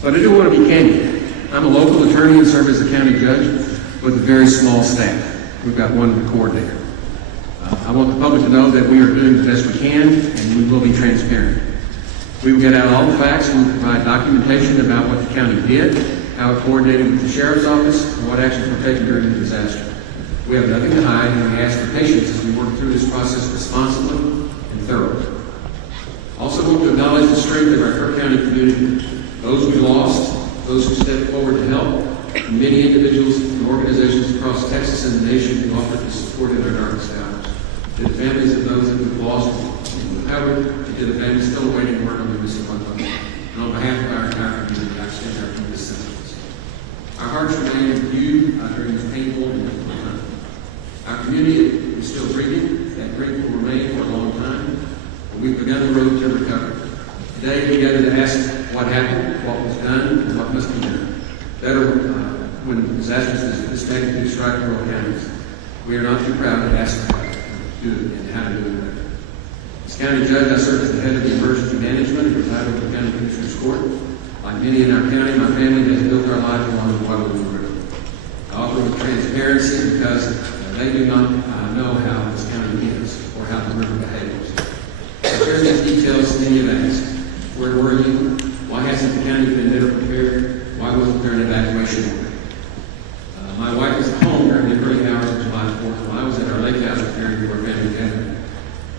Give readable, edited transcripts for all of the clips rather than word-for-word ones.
But I do want to be candid. I'm a local attorney and serve as a county judge with a very small staff. We've got one coordinator. I want the public to know that we are doing the best we can, and we will be transparent. We will get out all the facts and provide documentation about what the county did, how it coordinated with the sheriff's office, and what actions were taken during the disaster. We have nothing to hide, and we ask for patience as we work through this process responsibly and thoroughly. I also want to acknowledge the strength of our Kerr County community, those we lost, those who stepped forward to help, and many individuals and organizations across Texas and the nation who offered to support in our darkest hours. To the families of those that we've lost and recovered, and to the families still awaiting word on their missing loved ones. And on behalf of our entire community, I extend our deepest sympathies. Our hearts remain with you during this painful and difficult time. Our community is still breathing. That grief will remain for a long time, but we've begun the road to recovery. Today, we gather to ask what happened, what was done, and what must be done. Better when disasters of this magnitude strike rural counties. We are not too proud to ask about it, do it, and how to do it better. As county judge, I serve as the head of the emergency management and preside over the county commissioner's court. Like many in our county, my family has built our lives along the Guadalupe River. I offer with transparency because they do not know how this county is or how the river behaves. I share these details many have asked. Where were you? Why hasn't the county been better prepared? Why wasn't there an evacuation order? My wife was at home during the early hours of July 4th while I was at our lake house preparing for our family gathering.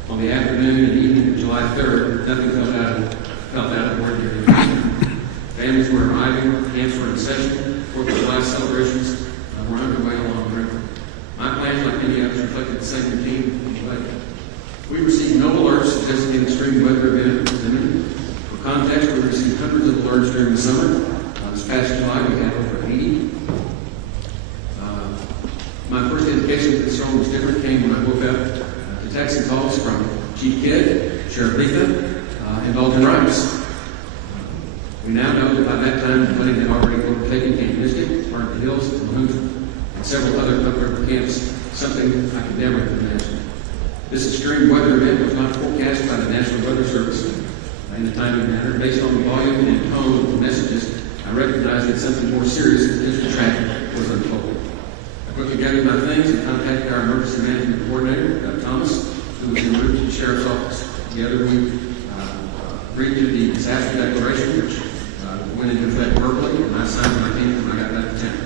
On the afternoon and evening of July 3rd, nothing felt out of ordinary. Families were arriving, camps were in session, 4th of July celebrations were underway along the river. My plans, like many others, reflected the same routine in the lake. We received no alerts suggesting an extreme weather event was imminent. For context, we received hundreds of alerts during the summer. This past July, we had over 80. My first indication that the storm was different came when I woke up to texts and calls from Chief Kidd, Sheriff Letha, and Alton Rice. We now know that by that time, the flooding had already overtaken Camp Mystic, part of the hills, Mahooth, and several other upriver camps, something I could never have imagined. This extreme weather event was not forecast by the National Weather Service in a timely manner. Based on the volume and tone of the messages, I recognized that something more serious and potentially tragic was unfolding. I quickly gathered my things and contacted our emergency management coordinator, Doug Thomas, who was en route to the sheriff's office. Together, we agreed to the disaster declaration, which went into effect verbally, and I signed when I came when I got back to town.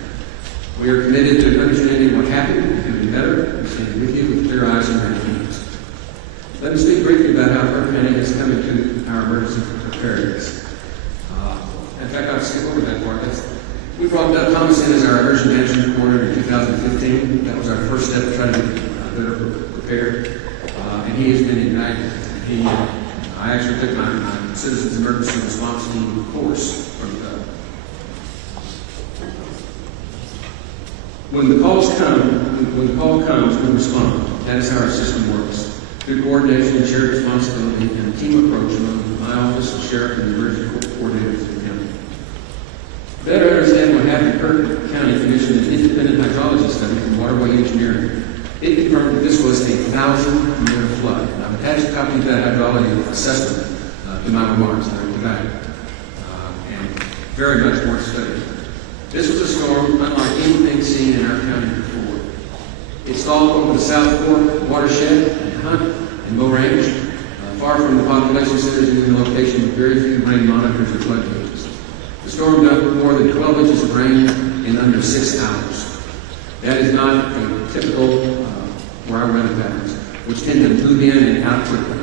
We are committed to understanding what happened and doing better, and standing with you with clear eyes and ready hands. Let me speak briefly about how Kerr County has come into our emergency preparedness. In fact, I'll skip over that part. We brought Doug Thomas in as our emergency management coordinator in 2015. That was our first step to try to get better prepared, and he has been ignited. I actually took my Citizens Emergency Response Team course from Doug. When the call comes, we respond. That is how our system works. Through coordination and shared responsibility and a team approach among my office, the sheriff, and the emergency coordinators of the county. To better understand what happened, Kerr County commissioned an independent hydrology study from Waterway Engineering. It confirmed that this was a 1,000-year flood. And I've attached a copy of that hydrology assessment to my remarks that are tonight, and very much worth studying. This was a storm unlike anything seen in our county before. It stalled over the South Fork watershed and Hunt and Bow Range, far from the population centers and in a location with very few rain monitors or flood gauges. The storm dumped more than 12 inches of rain in under 6 hours. That is not a typical where our weather patterns, which tend to move in and out quickly.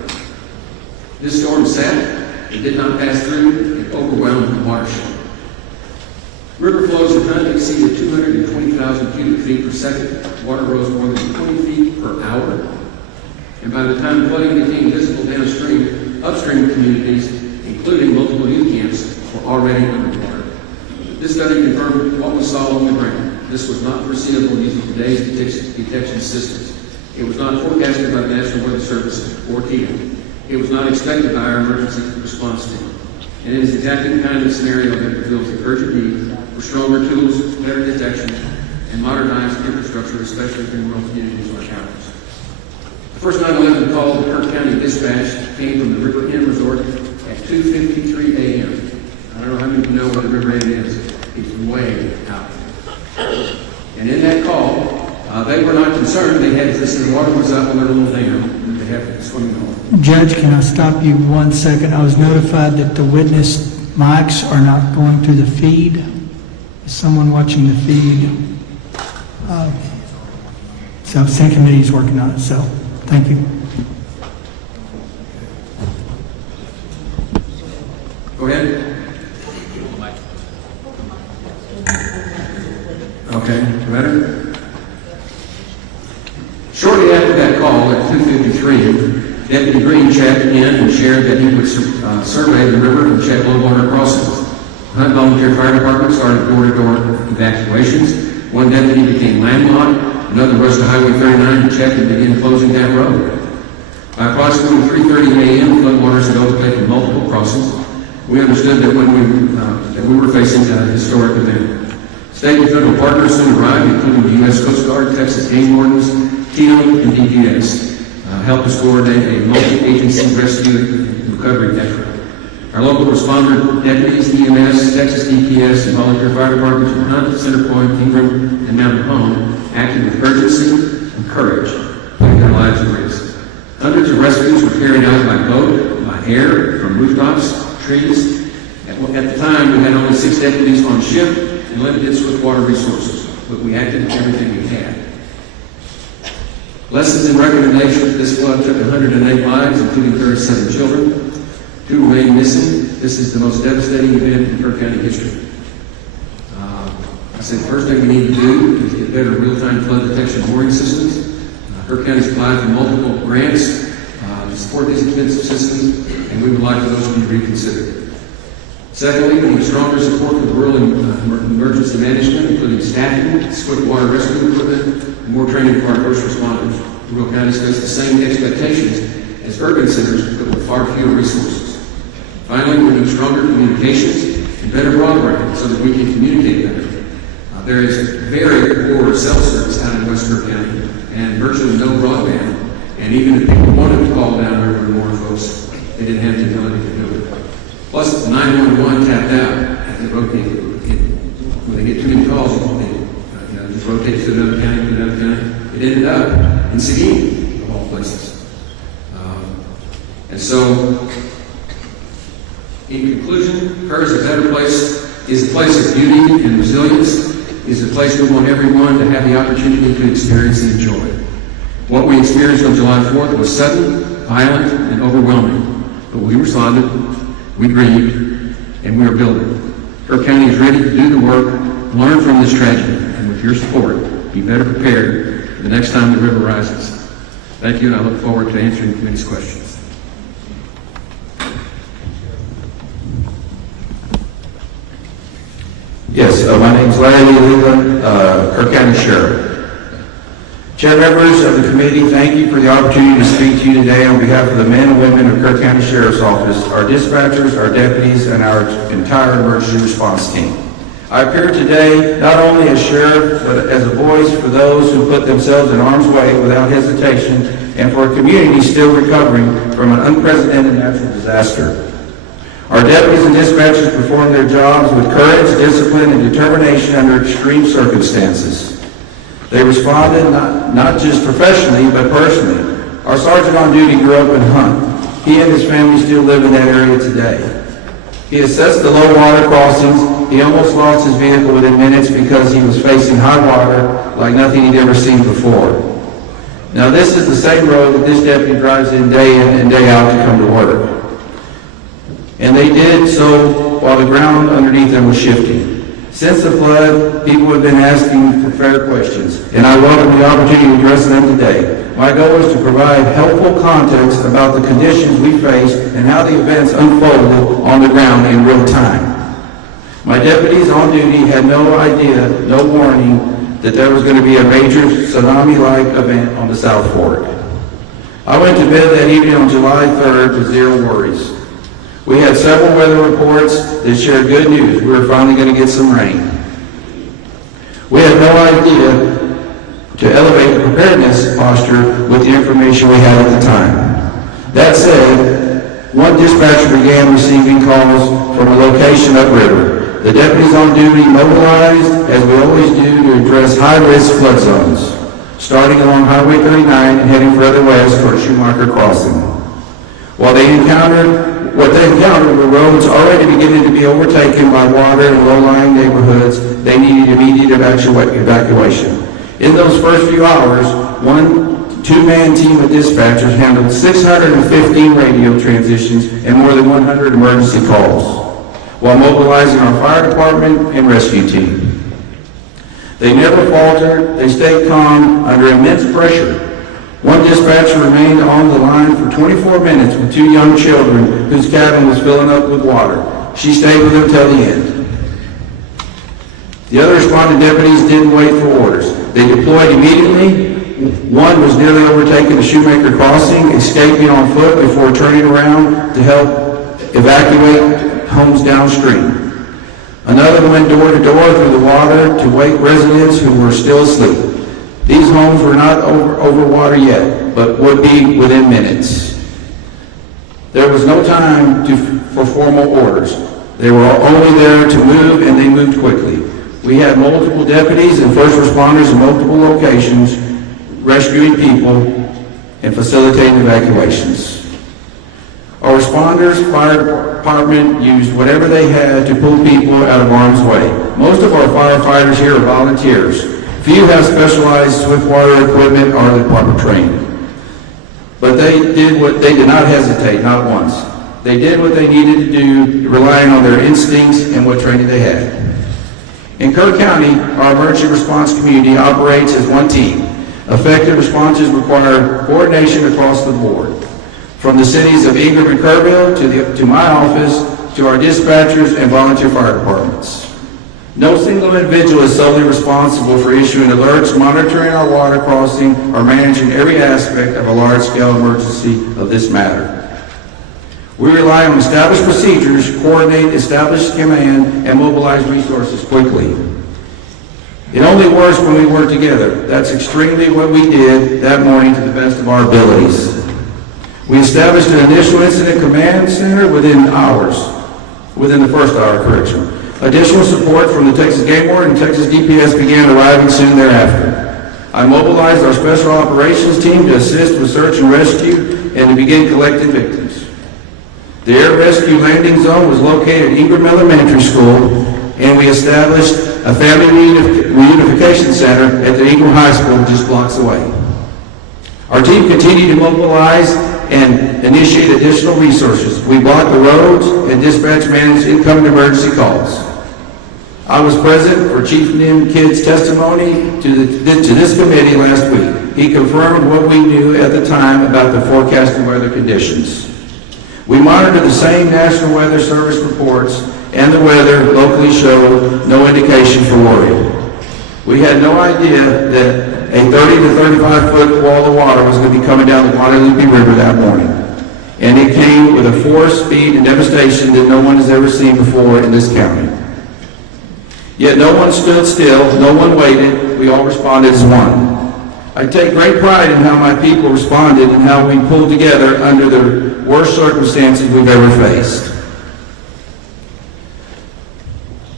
This storm sat, it did not pass through, it overwhelmed the watershed. River flows in Hunt exceeded 220,000 cubic feet per second. Water rose more than 20 feet per hour. And by the time flooding became visible downstream, upstream communities, including multiple youth camps, were already underwater. This study confirmed what we saw on the ground. This was not foreseeable using today's detection systems. It was not forecasted by the National Weather Service or TDA. It was not expected by our emergency response team. And it is exactly the kind of scenario that reveals the urgent need for stronger tools, better detection, and modernized infrastructure, especially in rural communities like ours. The first 911 call to Kerr County Dispatch came from the River Inn Resort at 2:53 a.m. I don't know how many of you know where the River concerned. They had, the water was up on their little dam, and they have to swim off. Judge, can I stop you 1 second? I was notified that the witness mics are not going through the feed. Is someone watching the feed? So Senate Committee is working on it, so thank you. Go ahead. Okay, better? Shortly after that call at 2:53, Deputy Green checked in and shared that he would survey the river and check low water crossings. Hunt Volunteer Fire Department started door-to-door evacuations. One deputy became landlocked. Another rushed to Highway 39 to check and begin closing that road. By approximately 3:30 a.m., floodwaters had overtaken multiple crossings. We understood that we were facing a historic event. State and federal partners soon arrived, including the U.S. Coast Guard, Texas Game Wardens, TEOM, and DPS, helped us coordinate a multi-agency rescue and recovery effort. Our local responder deputies, EMS, Texas DPS, and volunteer fire departments from Hunt, Centerpoint, Ingram, and Mountain Home acted with urgency and courage, putting their lives at risk. Hundreds of rescues were carried out by boat, by air, from rooftops, trees. At the time, we had only 6 deputies on shift and limited swiftwater resources, but we acted with everything we had. Lessons and recommendations: this flood took 108 lives, including 37 children. 2 remain missing. This is the most devastating event in Kerr County history. I said the first thing we need to do is get better real-time flood detection mooring systems. Kerr County's applied for multiple grants to support these expensive systems, and we would like for those to be reconsidered. Secondly, we need stronger support for rural emergency management, including staffing, swiftwater rescue equipment, and more training for our first responders. Rural counties face the same expectations as urban centers, but with far fewer resources. Finally, we need stronger communications and better broadband so that we can communicate better. There is very poor cell service out in West Kerr County and virtually no broadband. And even if people wanted to call downriver to more folks, they didn't have the ability to do it. Plus, 911 tapped out at the rotate. When they get too many calls, they just rotate to another county, It ended up in Seguin, of all places. And so, in conclusion, Kerr is a better place, is a place of beauty and resilience, is a place we want everyone to have the opportunity to experience and enjoy. What we experienced on July 4th was sudden, violent, and overwhelming. But we responded, we grieved, and we are building. Kerr County is ready to do the work, learn from this tragedy, and with your support, be better prepared for the next time the river rises. Thank you, and I look forward to answering the committee's questions. Yes, my name is Larry Lee Leland, Kerr County Sheriff. Chair members of the committee, thank you for the opportunity to speak to you today on behalf of the men and women of Kerr County Sheriff's Office, our dispatchers, our deputies, and our entire emergency response team. I appear today not only as sheriff, but as a voice for those who put themselves in harm's way without hesitation, and for a community still recovering from an unprecedented natural disaster. Our deputies and dispatchers perform their jobs with courage, discipline, and determination under extreme circumstances. They responded not just professionally, but personally. Our sergeant on duty grew up in Hunt. He and his family still live in that area today. He assessed the low water crossings. He almost lost his vehicle within minutes because he was facing high water like nothing he'd ever seen before. Now this is the same road that this deputy drives in and day out to come to work. And they did so while the ground underneath them was shifting. Since the flood, people have been asking for fair questions, and I welcome the opportunity to address them today. My goal is to provide helpful context about the conditions we faced and how the events unfolded on the ground in real time. My deputies on duty had no idea, no warning, that there was going to be a major tsunami-like event on the South Fork. I went to bed that evening on July 3rd with zero worries. We had several weather reports that shared good news. We were finally going to get some rain. We had no idea to elevate the preparedness posture with the information we had at the time. That said, one dispatcher began receiving calls from a location upriver. The deputies on duty mobilized, as we always do, to address high-risk flood zones. starting along Highway 39 and heading further west toward Schumacher Crossing. What they encountered were roads already beginning to be overtaken by water in low-lying neighborhoods. They needed immediate evacuation. In those first few hours, one two-man team of dispatchers handled 615 radio transitions and more than 100 emergency calls, while mobilizing our fire department and rescue team. They never faltered. They stayed calm under immense pressure. One dispatcher remained on the line for 24 minutes with two young children whose cabin was filling up with water. She stayed with them till the end. The other responding deputies didn't wait for orders. They deployed immediately. One was nearly overtaken at Shoemaker Crossing, escaping on foot before turning around to help evacuate homes downstream. Another went door to door through the water to wake residents who were still asleep. These homes were not over water yet, but would be within minutes. There was no time for formal orders. They were only there to move, and they moved quickly. We had multiple deputies and first responders in multiple locations, rescuing people and facilitating evacuations. Our responders, fire department used whatever they had to pull people out of harm's way. Most of our firefighters here are volunteers. Few have specialized swiftwater equipment or the proper training. But they did not hesitate, not once. They did what they needed to do, relying on their instincts and what training they had. In Kerr County, our emergency response community operates as one team. Effective responses require coordination across the board, from the cities of Ingram and Kerrville to my office, to our dispatchers and volunteer fire departments. No single individual is solely responsible for issuing alerts, monitoring our water crossing, or managing every aspect of a large-scale emergency of this matter. We rely on established procedures, coordinate, establish command, and mobilize resources quickly. It only works when we work together. That's extremely what we did that morning to the best of our abilities. We established an initial incident command center within the first hour, correction. Additional support from the Texas Game Warden and Texas DPS began arriving soon thereafter. I mobilized our special operations team to assist with search and rescue and to begin collecting victims. The air rescue landing zone was located at Ingram Elementary School, and we established a family reunification center at the Ingram High School just blocks away. Our team continued to mobilize and initiate additional resources. We blocked the roads and dispatch managed incoming emergency calls. I was present for Chief Nim Kidd's testimony to this committee last week. He confirmed what we knew at the time about the forecasted weather conditions. We monitored the same National Weather Service reports, and the weather locally showed no indication for worry. We had no idea that a 30 to 35 foot wall of water was going to be coming down the Guadalupe River that morning. And it came with a force, speed, and devastation that no one has ever seen before in this county. Yet no one stood still, no one waited, we all responded as one. I take great pride in how my people responded and how we pulled together under the worst circumstances we've ever faced.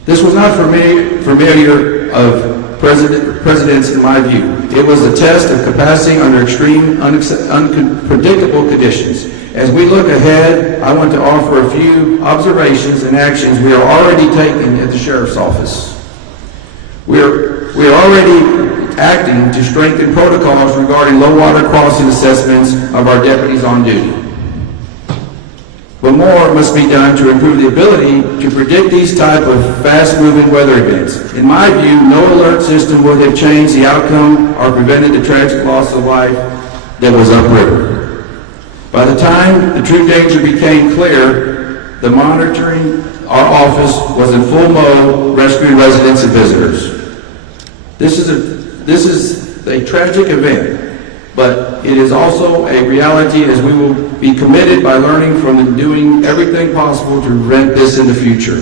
This was not familiar of presidents in my view. It was a test of capacity under extreme, unpredictable conditions. As we look ahead, I want to offer a few observations and actions we are already taking at the Sheriff's Office. We are already acting to strengthen protocols regarding low water crossing assessments of our deputies on duty. But more must be done to improve the ability to predict these type of fast-moving weather events. In my view, no alert system would have changed the outcome or prevented the tragic loss of life that was upriver. By the time the true danger became clear, the monitoring our office was in full mode, rescuing residents and visitors. This is a tragic event, but it is also a reality, as we will be committed by learning from and doing everything possible to prevent this in the future.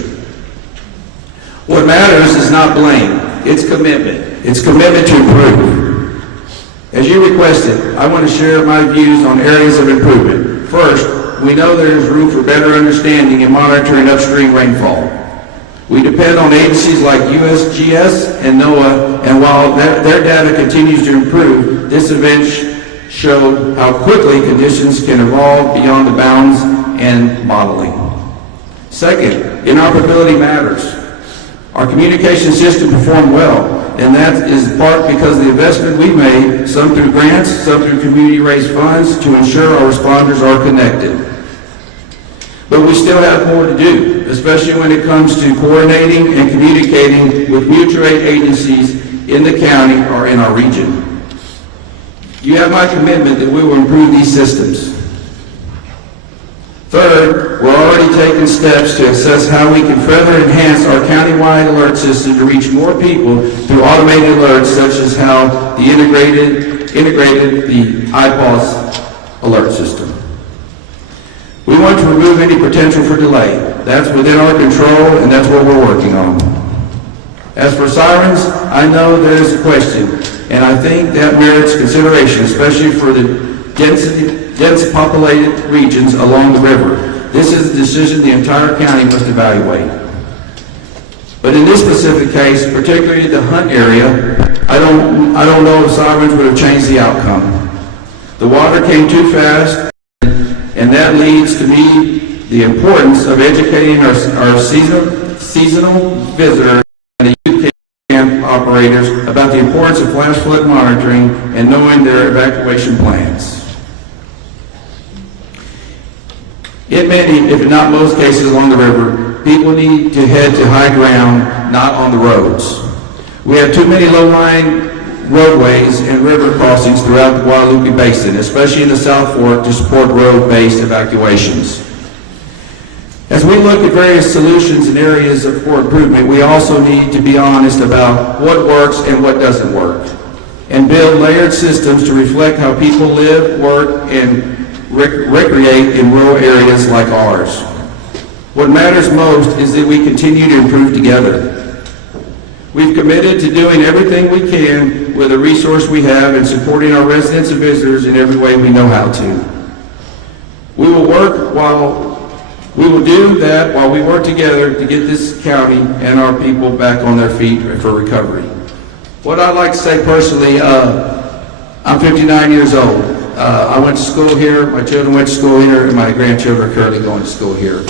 What matters is not blame, it's commitment. It's commitment to improve. As you requested, I want to share my views on areas of improvement. First, we know there is room for better understanding and monitoring upstream rainfall. We depend on agencies like USGS and NOAA, and while their data continues to improve, this event showed how quickly conditions can evolve beyond the bounds and modeling. Second, interoperability matters. Our communication system performed well, and that is part because of the investment we made, some through grants, some through community-raised funds, to ensure our responders are connected. But we still have more to do, especially when it comes to coordinating and communicating with mutual aid agencies in the county or in our region. You have my commitment that we will improve these systems. Third, we're already taking steps to assess how we can further enhance our countywide alert system to reach more people through automated alerts, such as how the integrated the IPOS alert system. We want to remove any potential for delay. That's within our control, and that's what we're working on. As for sirens, I know there is a question, and I think that merits consideration, especially for the dense populated regions along the river. This is a decision the entire county must evaluate. But in this specific case, particularly the Hunt area, I don't know if sirens would have changed the outcome. The water came too fast, and that leads to me the importance of educating our seasonal visitors and the youth camp operators about the importance of flash flood monitoring and knowing their evacuation plans. In many, if not most cases along the river, people need to head to high ground, not on the roads. We have too many low-lying roadways and river crossings throughout the Guadalupe Basin, especially in the South Fork, to support road-based evacuations. As we look at various solutions and areas for improvement, we also need to be honest about what works and what doesn't work, and build layered systems to reflect how people live, work, and recreate in rural areas like ours. What matters most is that we continue to improve together. We've committed to doing everything we can with the resource we have and supporting our residents and visitors in every way we know how to. We will do that while we work together to get this county and our people back on their feet for recovery. What I'd like to say personally, I'm 59 years old. I went to school here, my children went to school here, and my grandchildren are currently going to school here.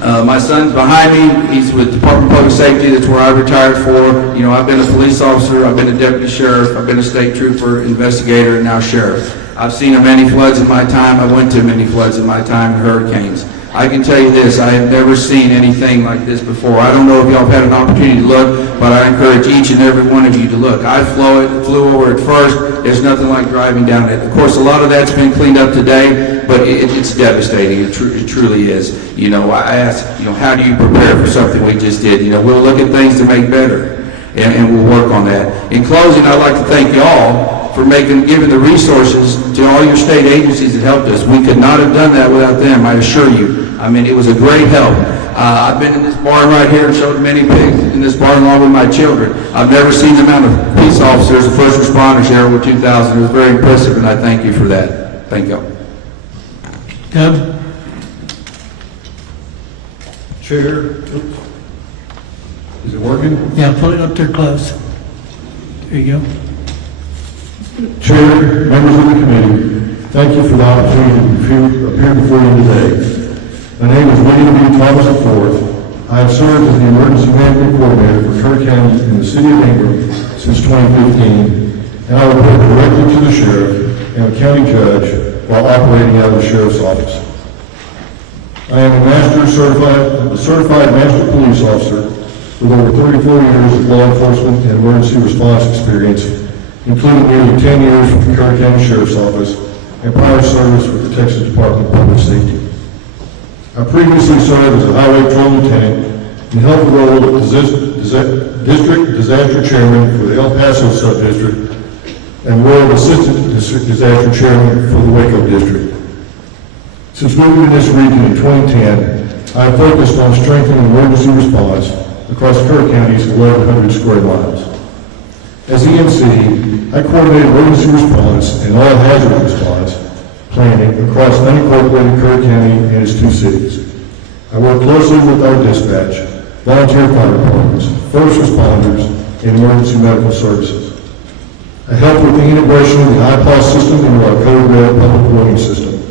My son's behind me. He's with the Department of Public Safety. That's where I retired for. You know, I've been a police officer. I've been a deputy sheriff. I've been a state trooper, investigator, and now sheriff. I've seen many floods in my time. I went to many floods in my time, and hurricanes. I can tell you this, I have never seen anything like this before. I don't know if y'all have had an opportunity to look, but I encourage each and every one of you to look. I flew over it first. There's nothing like driving down it. Of course, a lot of that's been cleaned up today, but it's devastating. It truly is. You know, I ask, how do you prepare for something we just did? We'll look at things to make better, and we'll work on that. In closing, I'd like to thank y'all for giving the resources to all your state agencies that helped us. We could not have done that without them, I assure you. I mean, it was a great help. I've been in this barn right here and showed many pigs in this barn along with my children. I've never seen the amount of police officers and first responders here over 2,000. It was very impressive, and I thank you for that. Thank you. Doug? Chair, is it working? Yeah, pull it up there close. There you go. Chair, members of the committee, thank you for the opportunity to appear before you today. My name is William B. Thomas IV. I have served as the Emergency Management Coordinator for Kerr County in the City of Ingram since 2015, and I report directly to the Sheriff and the County Judge while operating out of the Sheriff's Office. I am a certified Master Police Officer with over 34 years of law enforcement and emergency response experience, including nearly 10 years with the Kerr County Sheriff's Office and prior service with the Texas Department of Public Safety. I previously served as a highway patrol lieutenant and held the role of district disaster chairman for the El Paso sub-district and role of assistant district disaster chairman for the Waco district. Since moving to this region in 2010, I have focused on strengthening emergency response across Kerr County's 1,100 square miles. As EMC, I coordinate emergency response and all hazard response planning across unincorporated Kerr County and its two cities. I work closely with our dispatch, volunteer fire departments, first responders, and emergency medical services. I help with the integration of the iPause system into our Code Red public warning system.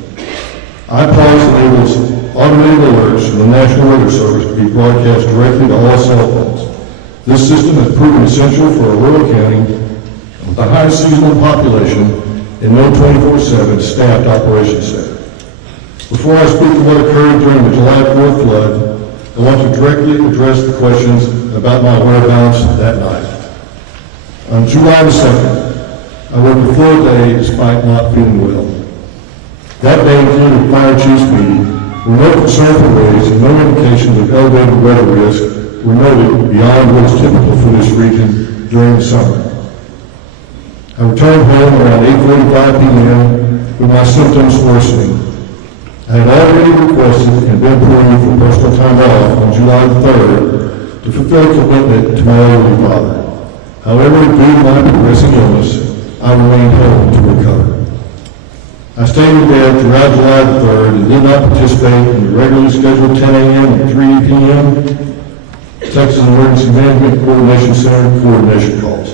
iPause enables automated alerts from the National Weather Service to be broadcast directly to all cell phones. This system has proven essential for a rural county with a high seasonal population and no 24/7 staffed operations center. Before I speak to what occurred during the July 4th flood, I want to directly address the questions about my whereabouts that night. On July the 2nd, I worked a full day despite not feeling well. That day included fire chief's meeting, where no concern for raised and no indications of elevated weather risk were noted beyond what is typical for this region during the summer. I returned home around 8:45 p.m. with my symptoms worsening. I had already requested and been approved for personal time off on July 3rd to fulfill a commitment to my elderly father. However, due to my progressing illness, I remained home to recover. I stayed in bed throughout July the 3rd and did not participate in the regularly scheduled 10 a.m. and 3 p.m. Texas Emergency Management Coordination Center coordination calls.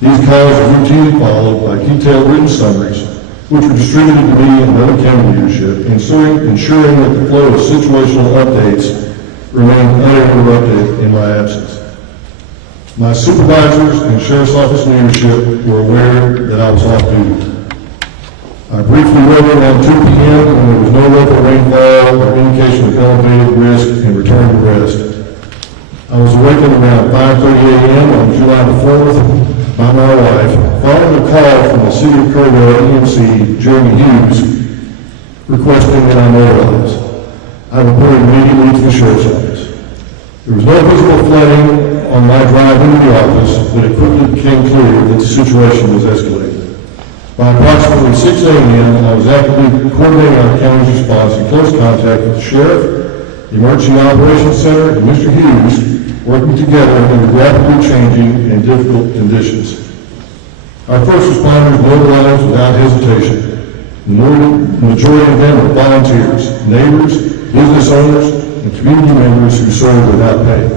These calls are routinely followed by detailed written summaries, which were distributed to me and other county leadership, ensuring that the flow of situational updates remained uninterrupted in my absence. My supervisors and Sheriff's Office leadership were aware that I was off duty. I briefly woke around 2 p.m. when there was no local rainfall or indication of elevated risk and returned to rest. I was awakened around 5:30 a.m. on July the 4th by my wife, following a call from the City of Kerrville EMC, Jeremy Hughes, requesting that I mobilize. I reported immediately to the Sheriff's Office. There was no visible flooding on my drive into the office, but it quickly became clear that the situation was escalating. By approximately 6 a.m., I was actively coordinating our county's response in close contact with the Sheriff, the Emergency Operations Center, and Mr. Hughes, working together under rapidly changing and difficult conditions. Our first responders mobilized without hesitation. The majority of them were volunteers, neighbors, business owners, and community members who served without pay.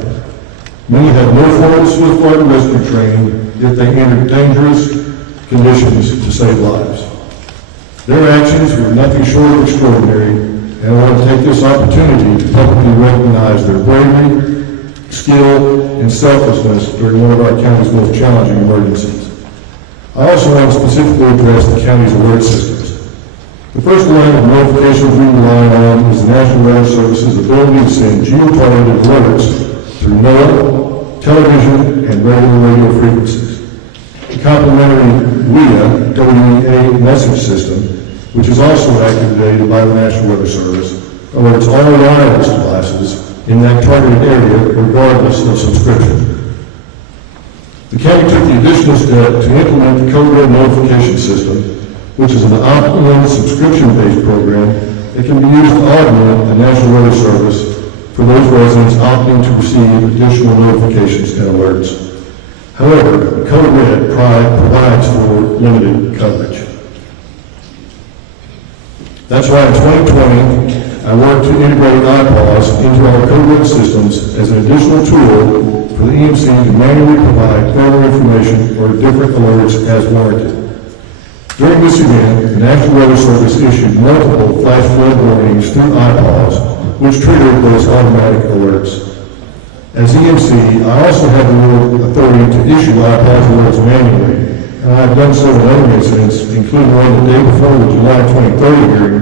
Many had no formal swift water rescue training, yet they entered dangerous conditions to save lives. Their actions were nothing short of extraordinary, and I want to take this opportunity to publicly recognize their bravery, skill, and selflessness during one of our county's most challenging emergencies. I also want to specifically address the county's alert systems. The first line of notifications we rely on is the National Weather Service's ability to send geo-targeted alerts through NOAA, television, and regular radio frequencies. The complementary WEA message system, which is also activated by the National Weather Service, alerts all wireless devices in that targeted area regardless of subscription. The county took the additional step to implement the Code Red notification system, which is an opt-in subscription-based program that can be used to augment the National Weather Service for those residents opting to receive additional notifications and alerts. However, Code Red provides for limited coverage. That's why in 2020, I worked to integrate iPause into our Code Red systems as an additional tool for the EMC to manually provide further information or different alerts as warranted. During this event, the National Weather Service issued multiple flash flood warnings through iPause, which triggered those automatic alerts. As EMC, I also have the authority to issue iPause alerts manually, and I have done so in other incidents, including one the day before the July 23rd hearing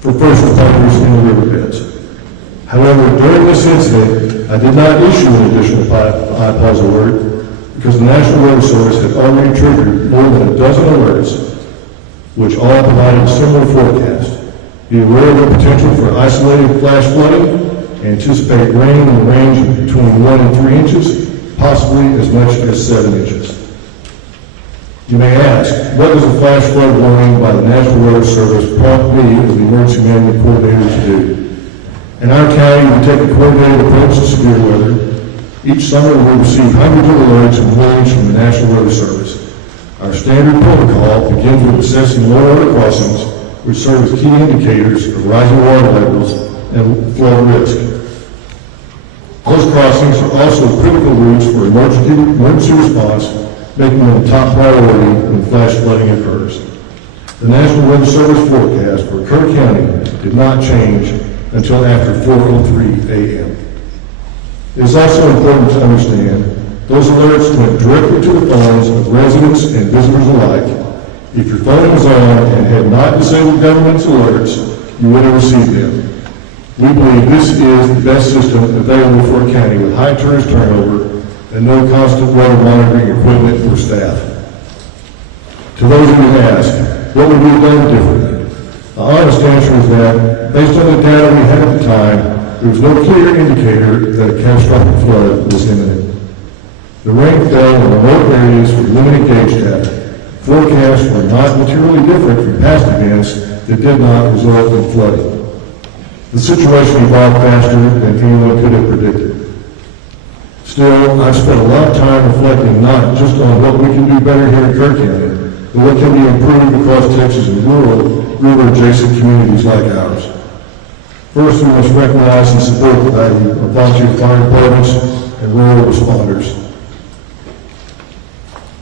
for first responders in the riverbeds. However, during this incident, I did not issue an additional iPause alert because the National Weather Service had already triggered more than a dozen alerts, which all provided a similar forecast. Be aware of the potential for isolated flash flooding. Anticipate rain in the range of between 1 and 3 inches, possibly as much as 7 inches. You may ask, what does a flash flood warning by the National Weather Service prompt me as the emergency management coordinator to do? In our county, we take a coordinated approach to severe weather. Each summer, we receive hundreds of alerts and warnings from the National Weather Service. Our standard protocol begins with assessing low water crossings, which serve as key indicators of rising water levels and flood risk. Those crossings are also critical routes for emergency response, making them a top priority when flash flooding occurs. The National Weather Service forecast for Kerr County did not change until after 4:03 a.m. It is also important to understand those alerts went directly to the phones of residents and visitors alike. If your phone was on and had not disabled government's alerts, you would have received them. We believe this is the best system available for a county with high tourist turnover and no constant weather monitoring equipment or staff. To those who ask, what would we have done differently? The honest answer is that, based on the data we had at the time, there was no clear indicator that a catastrophic flood was imminent. The rain fell in remote areas with limited gauge data. Forecasts were not materially different from past events that did not result in flooding. The situation evolved faster than anyone could have predicted. Still, I've spent a lot of time reflecting not just on what we can do better here in Kerr County, but what can be improved across Texas and rural, river-adjacent communities like ours. First, we must recognize and support the value of volunteer fire departments and rural responders.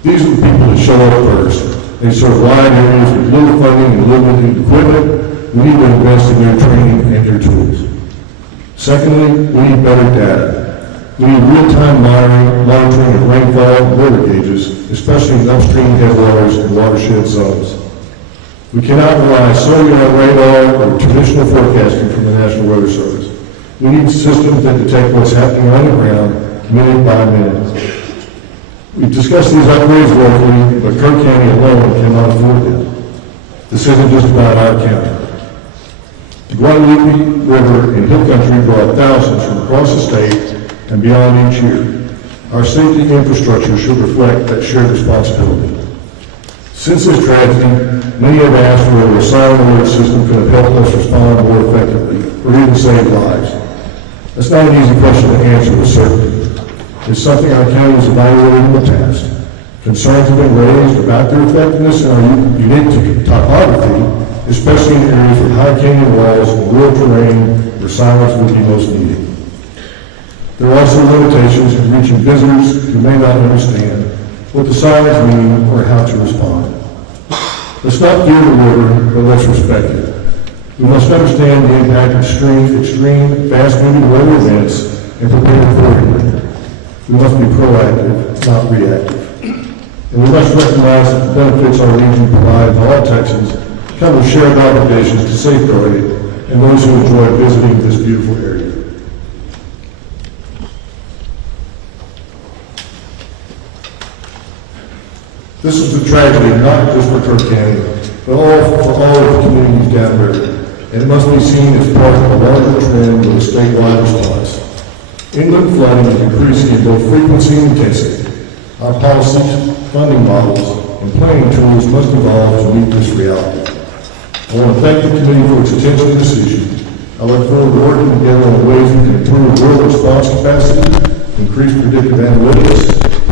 These are the people that show up first. They serve wide areas with little funding and limited equipment. We need to invest in their training and their tools. Secondly, we need better data. We need real-time monitoring of rainfall and river gauges, especially in upstream headwaters and watershed zones. We cannot rely solely on radar or traditional forecasting from the National Weather Service. We need systems that detect what's happening on the ground minute by minute. We've discussed these upgrades locally, but Kerr County alone cannot afford them. This isn't just about our county. The Guadalupe River in Hill Country brought thousands from across the state and beyond each year. Our safety infrastructure should reflect that shared responsibility. Since this tragedy, many have asked whether a silent alert system could have helped us respond more effectively or even save lives. That's not an easy question to answer with certainty. It's something our county has evaluated in the past. Concerns have been raised about their effectiveness in our unique topography, especially in areas with high canyon walls and rural terrain where silence would be most needed. There are also limitations in reaching visitors who may not understand what the sirens mean or how to respond. Let's not fear the river, but let's respect it. We must understand the impact of extreme, fast-moving weather events and prepare accordingly. We must be proactive, not reactive. And we must recognize that the benefits our region provides to all Texans come with shared obligations to safeguard it and those who enjoy visiting this beautiful area. This is a tragedy not just for Kerr County, but for all of the communities downriver, and it must be seen as part of a larger trend with a statewide response. Inland flooding is increasing in both frequency and intensity. Our policies, funding models, and planning tools must evolve to meet this reality. I want to thank the committee for its attention to this issue. I look forward to working together on ways we can improve rural response capacity, increase predictive analytics,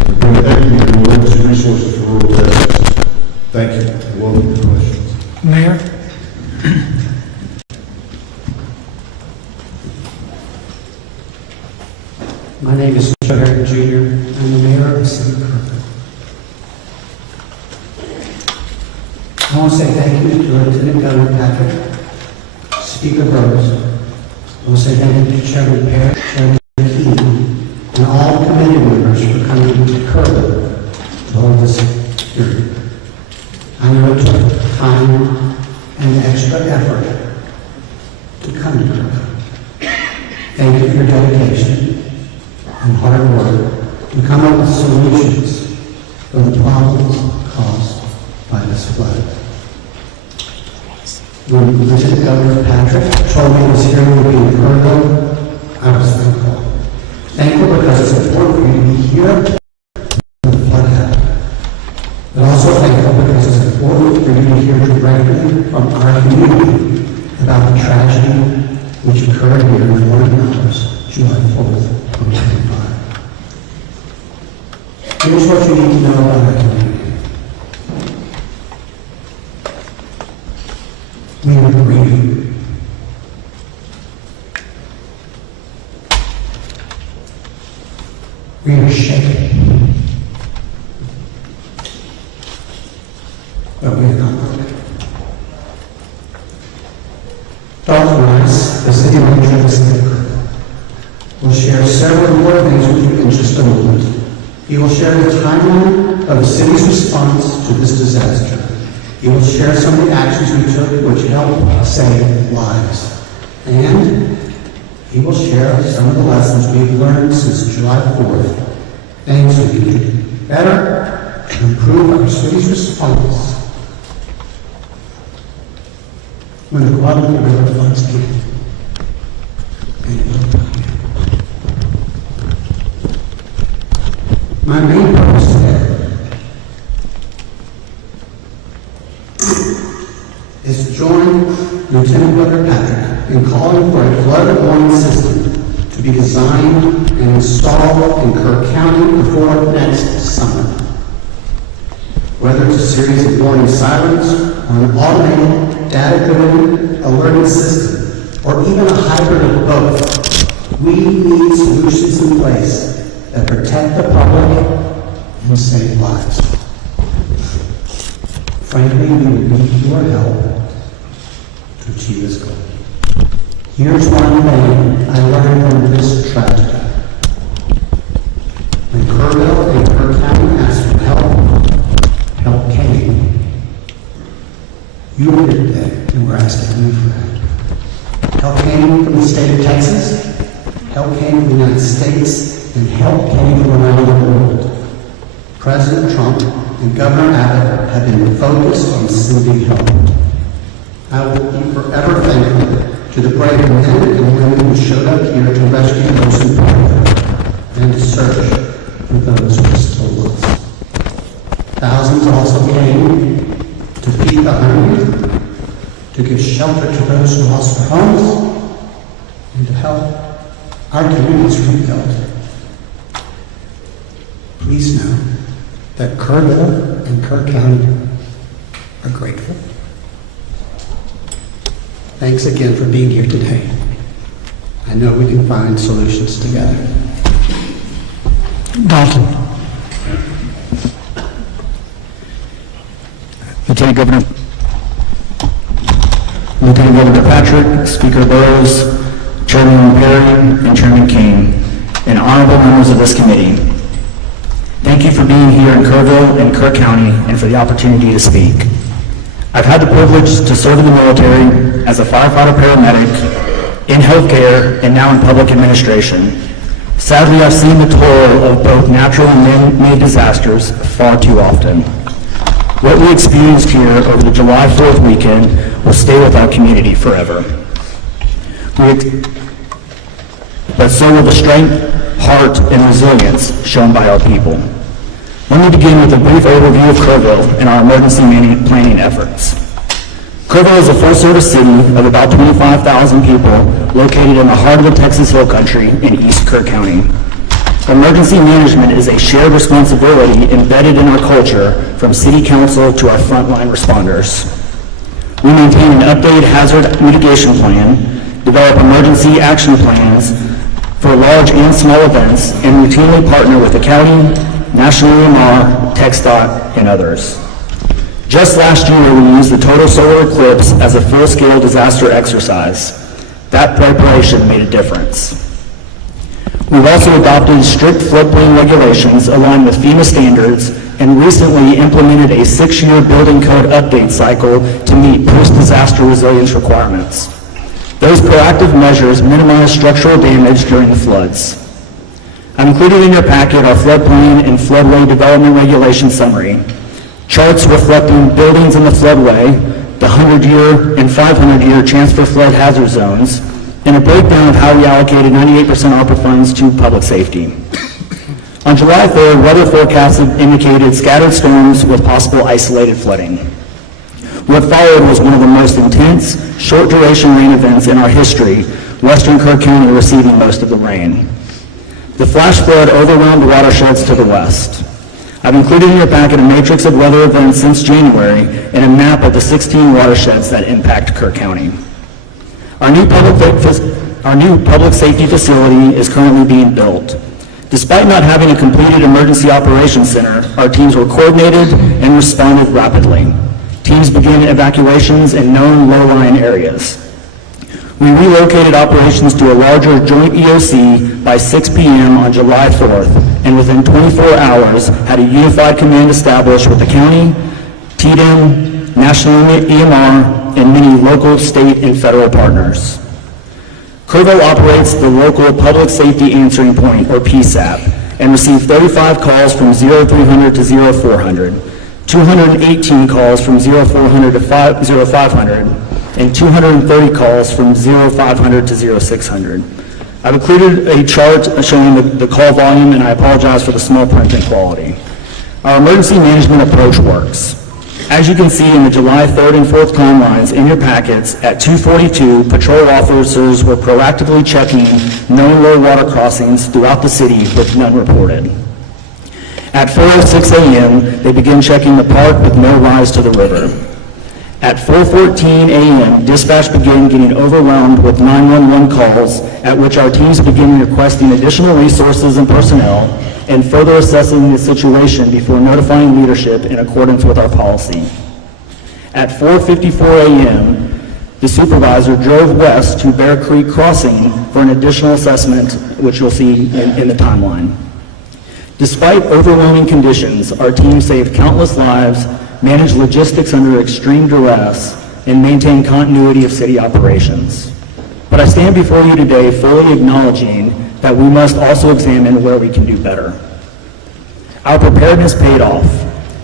and bring equity to emergency resources for rural Texas. Thank you. I welcome your questions. Mayor? My name is Joe Harris Jr. I'm the mayor of the city of Kerrville. I want to say thank you to Lieutenant Governor Patrick, Speaker Burrows. I want to say thank you to Chairman Parrish, Chairman Keene, and all committee members for coming to Kerrville to hold this hearing. I know it took time and extra effort to come to Kerrville. Thank you for your dedication and hard work to come up with solutions for the problems caused by this flood. When Lieutenant Governor Patrick told me this hearing would be in Kerrville, I was thankful. Thankful because it's important for you to be here when the flood happened. But also thankful because it's important for you to hear directly from our community about the tragedy which occurred here in Fort Myers, July 4th, 2025. Here's what you need to know about our community. We are grieving. We are shaken. But we are not broken. Dalton Rice, the city manager of the city of Kerrville, will share several more things with you in just a moment. He will share the timeline of the city's response to this disaster. He will share some of the actions we took which helped save lives. And he will share some of the lessons we've learned since July 4th. Things we can do better to improve our city's response when the Guadalupe River floods came. And it will come again. My main purpose today is to join Lieutenant Governor Patrick in calling for a flood warning system to be designed and installed in Kerr County before next summer. Whether it's a series of warning sirens or an automated, data-driven alerting system, or even a hybrid of both, we need solutions in place that protect the public and save lives. Frankly, we would need your help to achieve this goal. Here's one thing I learned from this tragedy. When Kerrville and Kerr County asked for help came. You were here today and we're asking you for help. Help came from the state of Texas, help came from the United States, and help came from around the world. President Trump and Governor Abbott have been focused on sending help. I will be forever thankful to the brave men and women who showed up here to rescue those who perished and to search for those who are still lost. Thousands also came to feed the hungry, to give shelter to those who lost their homes, and to help our communities rebuild. Please know that Kerrville and Kerr County are grateful. Thanks again for being here today. I know we can find solutions together. Dalton. Lieutenant Governor Patrick, Speaker Burrows, Chairman Perry, and Chairman King, and honorable members of this committee. Thank you for being here in Kerrville and Kerr County and for the opportunity to speak. I've had the privilege to serve in the military as a firefighter paramedic, in healthcare, and now in public administration. Sadly, I've seen the toil of both natural and man-made disasters far too often. What we experienced here over the July 4th weekend will stay with our community forever. But so will the strength, heart, and resilience shown by our people. Let me begin with a brief overview of Kerrville and our emergency planning efforts. Kerrville is a full-service city of about 25,000 people located in the heart of the Texas Hill Country in East Kerr County. Emergency management is a shared responsibility embedded in our culture from city council to our frontline responders. We maintain an updated hazard mitigation plan, develop emergency action plans for large and small events, and routinely partner with the county, National EMR, TxDOT, and others. Just last year, we used the total solar eclipse as a full-scale disaster exercise. That preparation made a difference. We've also adopted strict floodplain regulations aligned with FEMA standards and recently implemented a 6-year building code update cycle to meet post-disaster resilience requirements. Those proactive measures minimize structural damage during the floods. I've included in your packet our floodplain and floodway development regulation summary, charts reflecting buildings in the floodway, the 100-year and 500-year chance for flood hazard zones, and a breakdown of how we allocated 98% ARPA funds to public safety. On July 3rd, weather forecasts indicated scattered storms with possible isolated flooding. What followed was one of the most intense, short-duration rain events in our history, western Kerr County receiving most of the rain. The flash flood overwhelmed the watersheds to the west. I've included in your packet a matrix of weather events since January and a map of the 16 watersheds that impact Kerr County. Our new public safety facility is currently being built. Despite not having a completed emergency operations center, our teams were coordinated and responded rapidly. Teams began evacuations in known low-lying areas. We relocated operations to a larger joint EOC by 6 p.m. on July 4th, and within 24 hours had a unified command established with the county, TDM, National EMR, and many local, state, and federal partners. Kerrville operates the local Public Safety Answering Point, or PSAP, and received 35 calls from 0300 to 0400, 218 calls from 0400 to 0500, and 230 calls from 0500 to 0600. I've included a chart showing the call volume, and I apologize for the small print and quality. Our emergency management approach works. As you can see in the July 3rd and 4th timelines in your packets, at 2:42, patrol officers were proactively checking known low water crossings throughout the city with none reported. At 4:06 a.m., they began checking the park with no rise to the river. At 4:14 a.m., dispatch began getting overwhelmed with 911 calls, at which our teams began requesting additional resources and personnel and further assessing the situation before notifying leadership in accordance with our policy. At 4:54 a.m., the supervisor drove west to Bear Creek Crossing for an additional assessment, which you'll see in the timeline. Despite overwhelming conditions, our team saved countless lives, managed logistics under extreme duress, and maintained continuity of city operations. But I stand before you today fully acknowledging that we must also examine where we can do better. Our preparedness paid off.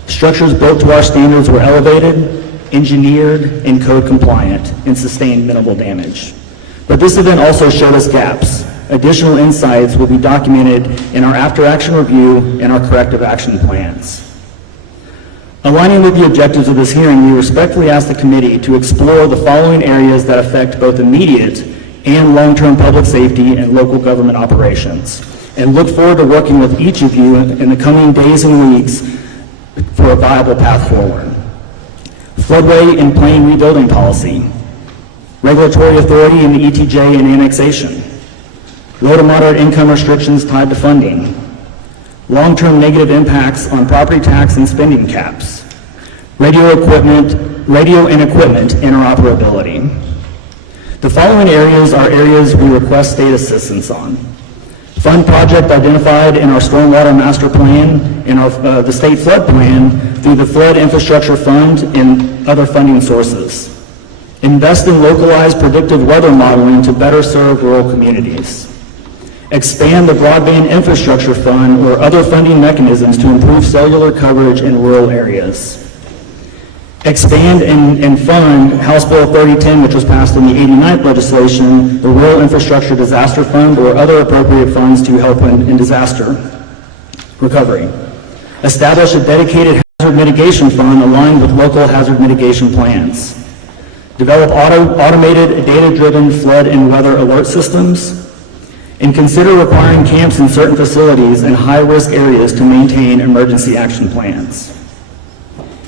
Structures built to our standards were elevated, engineered, and code compliant, and sustained minimal damage. But this event also showed us gaps. Additional insights will be documented in our after-action review and our corrective action plans. Aligning with the objectives of this hearing, we respectfully ask the committee to explore the following areas that affect both immediate and long-term public safety and local government operations, and look forward to working with each of you in the coming days and weeks for a viable path forward. Floodway and plain rebuilding policy, regulatory authority in the ETJ and annexation, low to moderate income restrictions tied to funding, long-term negative impacts on property tax and spending caps, radio and equipment interoperability. The following areas are areas we request state assistance on. Fund project identified in our stormwater master plan and the state flood plan through the Flood Infrastructure Fund and other funding sources. Invest in localized predictive weather modeling to better serve rural communities. Expand the Broadband Infrastructure Fund or other funding mechanisms to improve cellular coverage in rural areas. Expand and fund House Bill 3010, which was passed in the 89th legislation, the Rural Infrastructure Disaster Fund or other appropriate funds to help in disaster recovery. Establish a dedicated hazard mitigation fund aligned with local hazard mitigation plans. Develop automated data-driven flood and weather alert systems. And consider requiring camps in certain facilities in high-risk areas to maintain emergency action plans.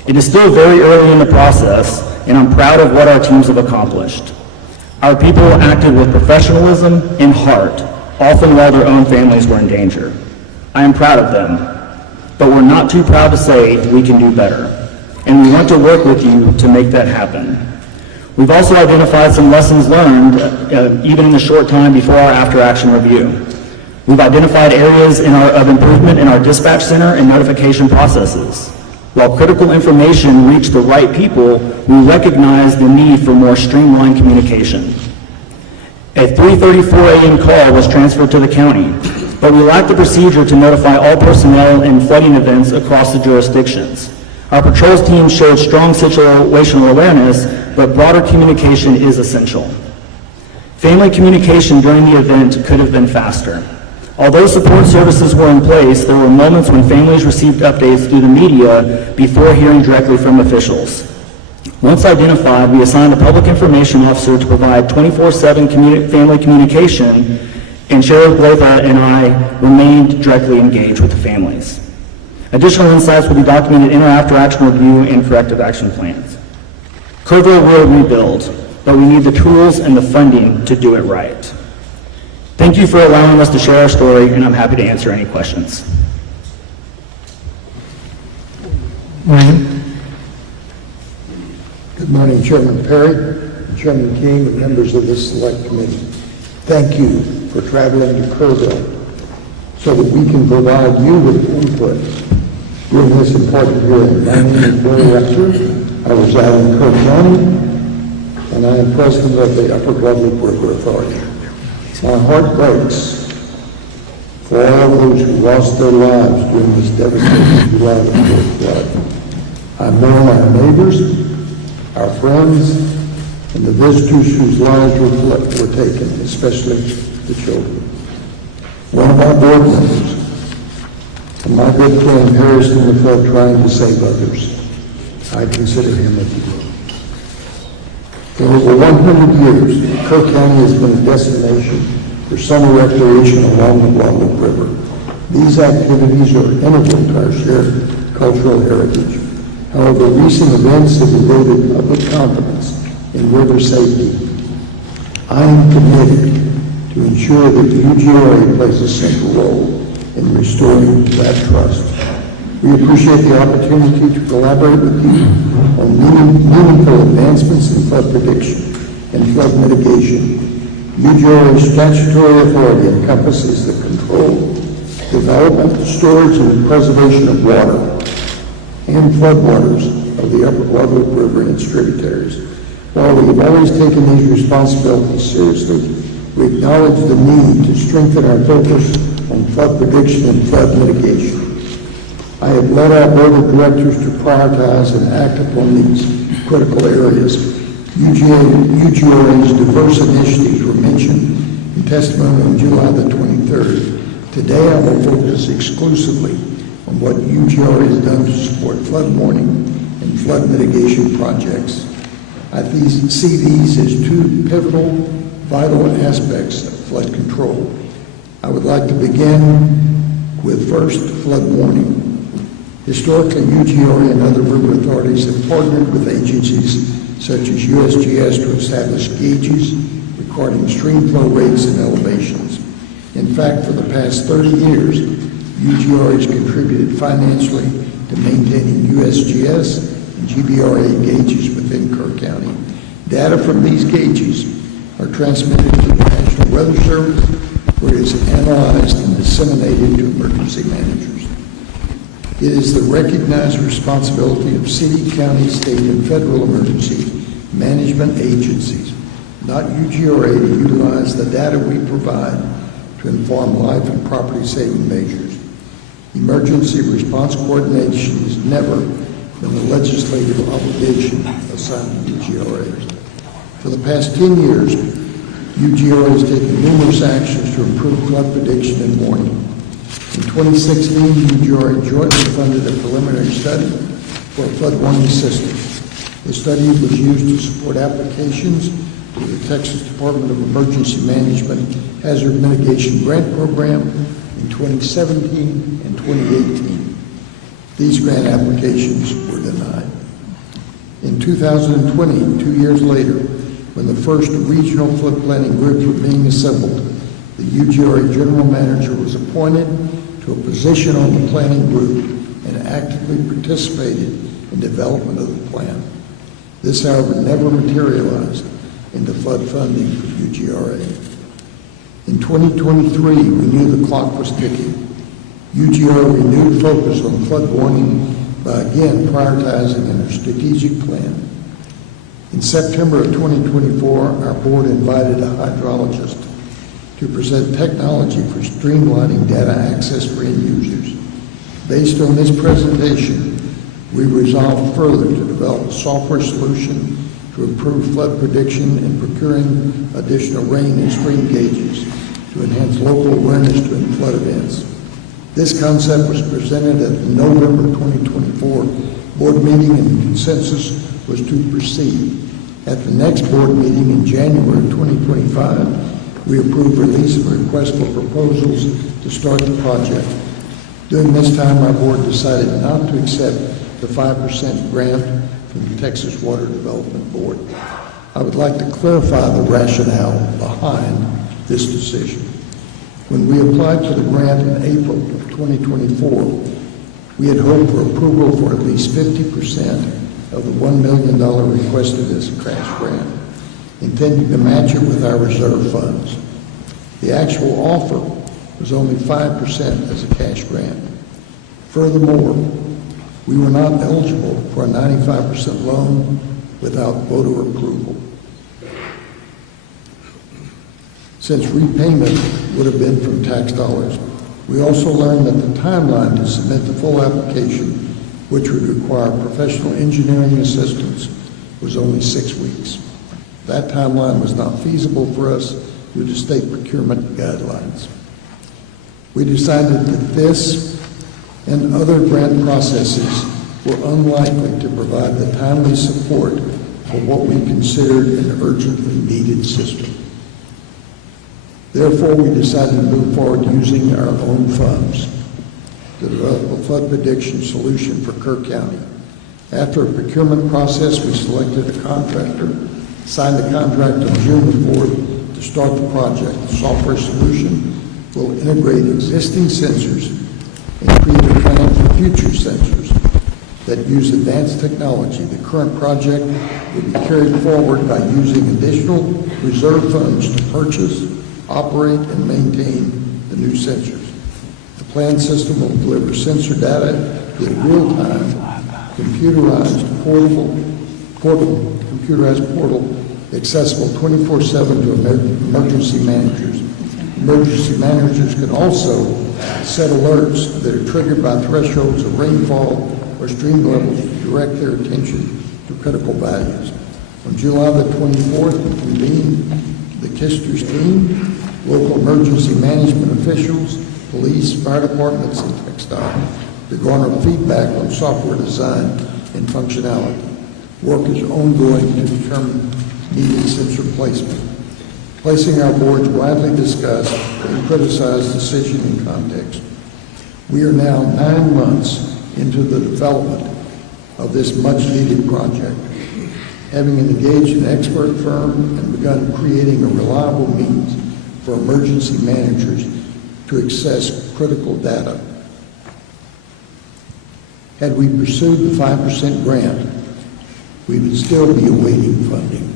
It is still very early in the process, and I'm proud of what our teams have accomplished. Our people acted with professionalism and heart, often while their own families were in danger. I am proud of them, but we're not too proud to say we can do better, and we want to work with you to make that happen. We've also identified some lessons learned, even in the short time before our after-action review. We've identified areas of improvement in our dispatch center and notification processes. While critical information reached the right people, we recognize the need for more streamlined communication. A 3:34 a.m. call was transferred to the county, but we lacked the procedure to notify all personnel in flooding events across the jurisdictions. Our patrols team showed strong situational awareness, but broader communication is essential. Family communication during the event could have been faster. Although support services were in place, there were moments when families received updates through the media before hearing directly from officials. Once identified, we assigned a public information officer to provide 24/7 family communication, and Sheriff Blatha and I remained directly engaged with the families. Additional insights will be documented in our after-action review and corrective action plans. Kerrville will rebuild, but we need the tools and the funding to do it right. Thank you for allowing us to share our story, and I'm happy to answer any questions. William? Good morning, Chairman Perry, Chairman King, and members of this select committee. Thank you for traveling to Kerrville so that we can provide you with input during this important hearing. My name is Barry Rector. I reside in Kerr County, and I am president of the Upper Guadalupe River Authority. My heart breaks for all those who lost their lives during this devastating July the 4th flood. I mourn our neighbors, our friends, and the visitors whose lives were taken, especially the children. One of our board members, and my good friend, perished in the flood trying to save others. I consider him a hero. For over 100 years, Kerr County has been a destination for summer recreation along the Guadalupe River. These activities are integral to our shared cultural heritage. However, recent events have eroded public confidence in river safety. I am committed to ensure that UGRA plays a central role in restoring that trust. We appreciate the opportunity to collaborate with you on meaningful advancements in flood prediction and flood mitigation. UGRA's statutory authority encompasses the control, development, storage, and preservation of water and floodwaters of the Upper Guadalupe River and its tributaries. While we have always taken these responsibilities seriously, we acknowledge the need to strengthen our focus on flood prediction and flood mitigation. I have led our board of directors to prioritize and act upon these critical areas. UGRA's diverse initiatives were mentioned in testimony on July the 23rd. Today I will focus exclusively on what UGRA has done to support flood warning and flood mitigation projects. I see these as two pivotal, vital aspects of flood control. I would like to begin with first, flood warning. Historically, UGRA and other river authorities have partnered with agencies such as USGS to establish gauges recording stream flow rates and elevations. In fact, for the past 30 years, UGRA has contributed financially to maintaining USGS and GBRA gauges within Kerr County. Data from these gauges are transmitted to the National Weather Service, where it is analyzed and disseminated to emergency managers. It is the recognized responsibility of city, county, state, and federal emergency management agencies, not UGRA, to utilize the data we provide to inform life and property saving measures. Emergency response coordination has never been a legislative obligation assigned to UGRA. For the past 10 years, UGRA has taken numerous actions to improve flood prediction and warning. In 2016, UGRA jointly funded a preliminary study for a flood warning system. The study was used to support applications to the Texas Department of Emergency Management Hazard Mitigation Grant Program in 2017 and 2018. These grant applications were denied. In 2020, 2 years later, when the first regional flood planning groups were being assembled, the UGRA general manager was appointed to a position on the planning group and actively participated in development of the plan. This, however, never materialized into flood funding for UGRA. In 2023, we knew the clock was ticking. UGRA renewed focus on flood warning by again prioritizing in our strategic plan. In September of 2024, our board invited a hydrologist to present technology for streamlining data access for end users. Based on this presentation, we resolved further to develop a software solution to improve flood prediction and procuring additional rain and stream gauges to enhance local awareness during flood events. This concept was presented at the November 2024 board meeting, and consensus was to proceed. At the next board meeting in January 2025, we approved release of a request for proposals to start the project. During this time, our board decided not to accept the 5% grant from the Texas Water Development Board. I would like to clarify the rationale behind this decision. When we applied for the grant in April of 2024, we had hoped for approval for at least 50% of the $1 million requested as a cash grant, intending to match it with our reserve funds. The actual offer was only 5% as a cash grant. Furthermore, we were not eligible for a 95% loan without voter approval, since repayment would have been from tax dollars. We also learned that the timeline to submit the full application, which would require professional engineering assistance, was only 6 weeks. That timeline was not feasible for us due to state procurement guidelines. We decided that this and other grant processes were unlikely to provide the timely support for what we considered an urgently needed system. Therefore, we decided to move forward using our own funds to develop a flood prediction solution for Kerr County. After a procurement process, we selected a contractor, signed the contract on June the 4th to start the project. The software solution will integrate existing sensors and create a plan for future sensors that use advanced technology. The current project will be carried forward by using additional reserve funds to purchase, operate, and maintain the new sensors. The planned system will deliver sensor data to a real-time, computerized portal accessible 24/7 to emergency managers. Emergency managers can also set alerts that are triggered by thresholds of rainfall or stream levels to direct their attention to critical values. On July the 24th, we convened the Kisters team, local emergency management officials, police, fire departments, and TxDOT to garner feedback on software design and functionality. Work is ongoing to determine needed sensor placement. Placing our board's widely discussed and criticized decision in context, we are now 9 months into the development of this much-needed project, having engaged an expert firm and begun creating a reliable means for emergency managers to access critical data. Had we pursued the 5% grant, we would still be awaiting funding.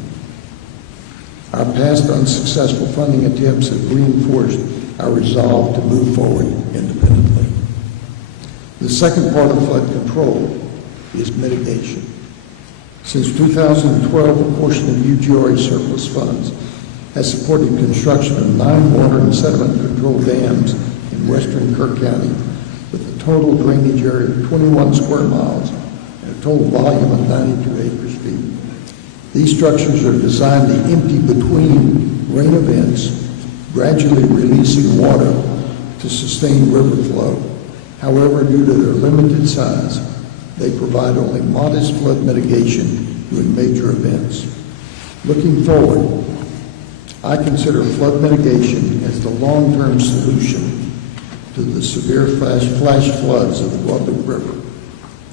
Our past unsuccessful funding attempts have reinforced our resolve to move forward independently. The second part of flood control is mitigation. Since 2012, a portion of UGRA surplus funds has supported construction of 9 water and sediment control dams in western Kerr County with a total drainage area of 21 square miles and a total volume of 92 acre-feet. These structures are designed to empty between rain events, gradually releasing water to sustain river flow. However, due to their limited size, they provide only modest flood mitigation during major events. Looking forward, I consider flood mitigation as the long-term solution to the severe flash floods of the Guadalupe River.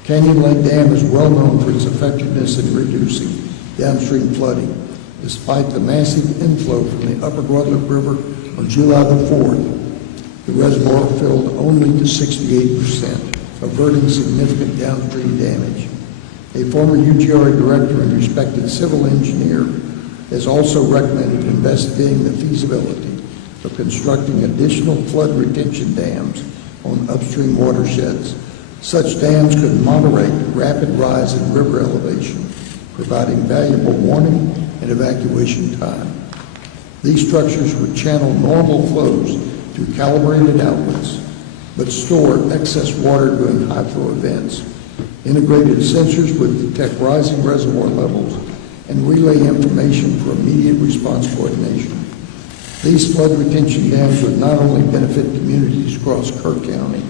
Canyon Lake Dam is well known for its effectiveness in reducing downstream flooding. Despite the massive inflow from the upper Guadalupe River on July the 4th, the reservoir filled only to 68%, averting significant downstream damage. A former UGRA director and respected civil engineer has also recommended investigating the feasibility of constructing additional flood retention dams on upstream watersheds. Such dams could moderate rapid rise in river elevation, providing valuable warning and evacuation time. These structures would channel normal flows through calibrated outlets, but store excess water during high flow events. Integrated sensors would detect rising reservoir levels and relay information for immediate response coordination. These flood retention dams would not only benefit communities across Kerr County,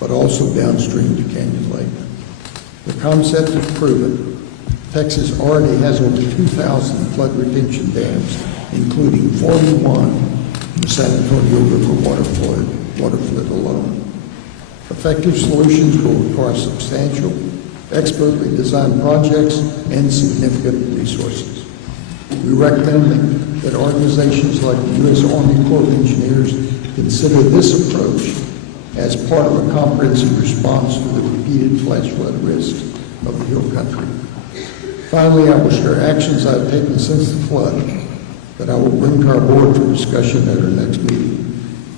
but also downstream to Canyon Lake. The concept is proven. Texas already has over 2,000 flood retention dams, including 41 in the San Antonio River waterflood alone. Effective solutions will require substantial, expertly designed projects and significant resources. We recommend that organizations like the U.S. Army Corps of Engineers consider this approach as part of a comprehensive response to the repeated flash flood risks of the Hill Country. Finally, I will share actions I have taken since the flood that I will bring to our board for discussion at our next meeting.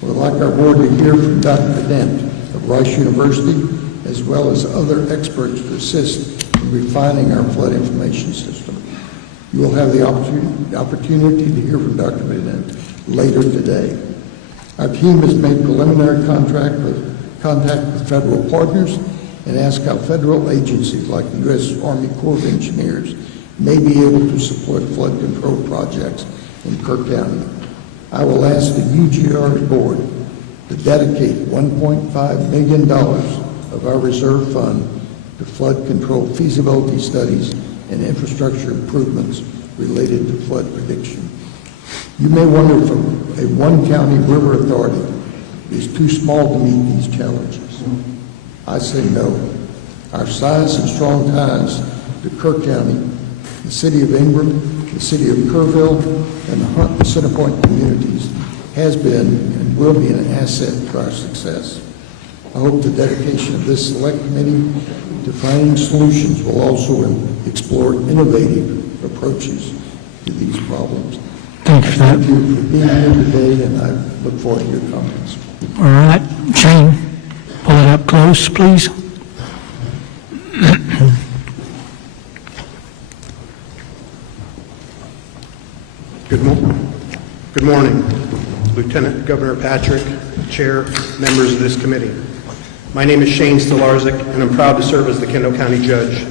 I would like our board to hear from Dr. Dent of Rice University, as well as other experts to assist in refining our flood information system. You will have the opportunity to hear from Dr. Dent later today. Our team has made preliminary contact with federal partners and asked how federal agencies like the U.S. Army Corps of Engineers may be able to support flood control projects in Kerr County. I will ask the UGR board to dedicate $1.5 million of our reserve fund to flood control feasibility studies and infrastructure improvements related to flood prediction. You may wonder if a one-county river authority is too small to meet these challenges. I say no. Our size and strong ties to Kerr County, the city of Ingram, the city of Kerrville, and the Hunt and Centerpoint communities has been and will be an asset to our success. I hope the dedication of this select committee to finding solutions will also explore innovative approaches to these problems. Thank you for that. Thank you for being here today, and I look forward to your comments. All right, Shane, pull it up close, please. Good morning, Lieutenant Governor Patrick, Chair, members of this committee. My name is Shane Stolarczyk, and I'm proud to serve as the Kendall County Judge.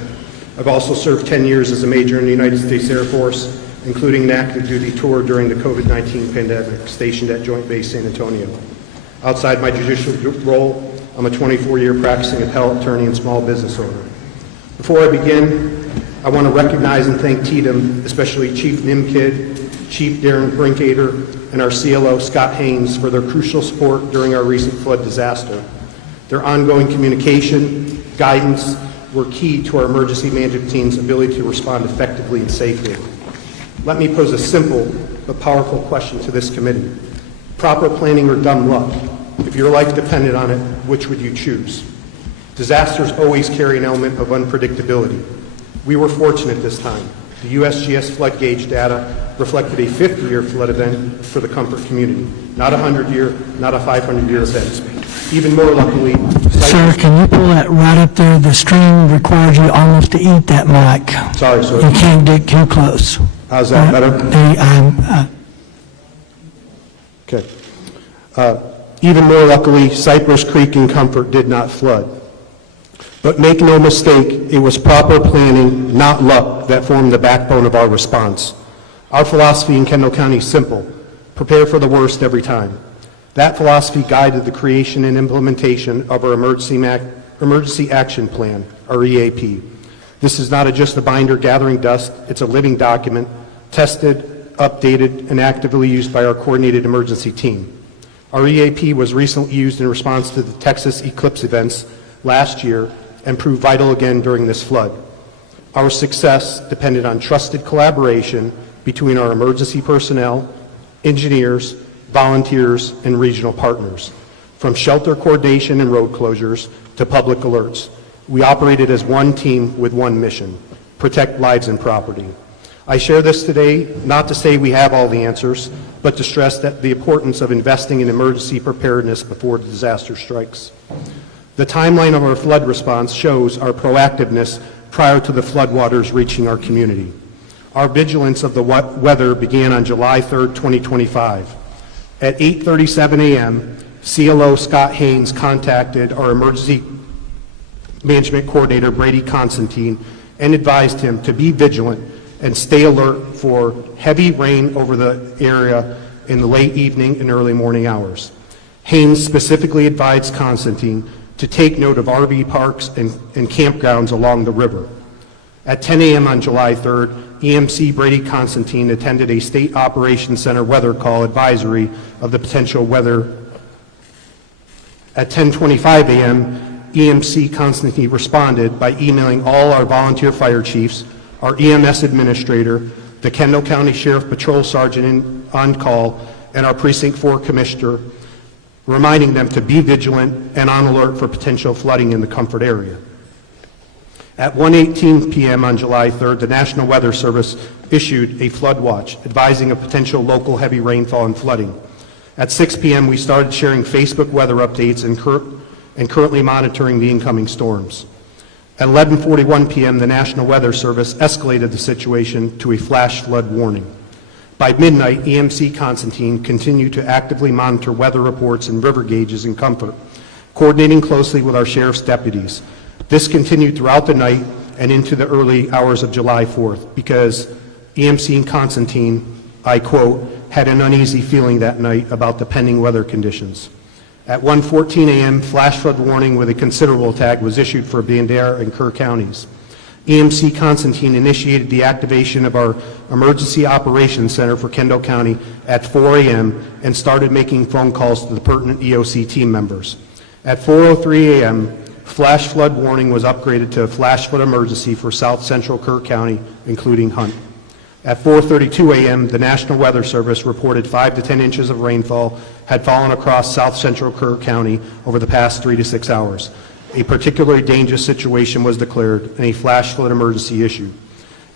I've also served 10 years as a major in the United States Air Force, including an active duty tour during the COVID-19 pandemic, stationed at Joint Base San Antonio. Outside my judicial role, I'm a 24-year practicing appellate attorney and small business owner. Before I begin, I want to recognize and thank TDM, especially Chief Nimkid, Chief Darren Brinkader, and our CLO Scott Haynes for their crucial support during our recent flood disaster. Their ongoing communication, guidance were key to our emergency management team's ability to respond effectively and safely. Let me pose a simple but powerful question to this committee. Proper planning or dumb luck? If your life depended on it, which would you choose? Disasters always carry an element of unpredictability. We were fortunate this time. The USGS flood gauge data reflected a 50-year flood event for the Comfort community, not a 100-year, not a 500-year event. Even more luckily, Sir, can you pull that right up there? The stream requires you almost to eat that mic. sorry, sir. You can't dig too close. How's that better? Okay. Even more luckily, Cypress Creek and Comfort did not flood. But make no mistake, it was proper planning, not luck, that formed the backbone of our response. Our philosophy in Kendall County is simple: prepare for the worst every time. That philosophy guided the creation and implementation of our Emergency Action Plan, our EAP. This is not just a binder gathering dust, it's a living document, tested, updated, and actively used by our coordinated emergency team. Our EAP was recently used in response to the Texas eclipse events last year and proved vital again during this flood. Our success depended on trusted collaboration between our emergency personnel, engineers, volunteers, and regional partners. From shelter coordination and road closures to public alerts, we operated as one team with one mission: protect lives and property. I share this today not to say we have all the answers, but to stress that the importance of investing in emergency preparedness before the disaster strikes. The timeline of our flood response shows our proactiveness prior to the floodwaters reaching our community. Our vigilance of the weather began on July 3rd, 2025. At 8:37 a.m., CLO Scott Haynes contacted our emergency management coordinator, Brady Constantine, and advised him to be vigilant and stay alert for heavy rain over the area in the late evening and early morning hours. Haynes specifically advised Constantine to take note of RV parks and campgrounds along the river. At 10 a.m. on July 3rd, EMC Brady Constantine attended a State Operations Center weather call advisory of the potential weather. At 10:25 a.m., EMC Constantine responded by emailing all our volunteer fire chiefs, our EMS administrator, the Kendall County Sheriff Patrol Sergeant on call, and our Precinct 4 Commissioner reminding them to be vigilant and on alert for potential flooding in the Comfort area. At 1:18 p.m. on July 3rd, the National Weather Service issued a flood watch advising of potential local heavy rainfall and flooding. At 6 p.m., we started sharing Facebook weather updates and currently monitoring the incoming storms. At 11:41 p.m., the National Weather Service escalated the situation to a flash flood warning. By midnight, EMC Constantine continued to actively monitor weather reports and river gauges in Comfort, coordinating closely with our sheriff's deputies. This continued throughout the night and into the early hours of July 4th because EMC Constantine, I quote, had an uneasy feeling that night about the pending weather conditions. At 1:14 a.m., flash flood warning with a considerable tag was issued for Bandera and Kerr counties. EMC Constantine initiated the activation of our Emergency Operations Center for Kendall County at 4 a.m. and started making phone calls to the pertinent EOC team members. At 4:03 a.m., flash flood warning was upgraded to a flash flood emergency for South Central Kerr County, including Hunt. At 4:32 a.m., the National Weather Service reported 5 to 10 inches of rainfall had fallen across South Central Kerr County over the past 3 to 6 hours. A particularly dangerous situation was declared and a flash flood emergency issued.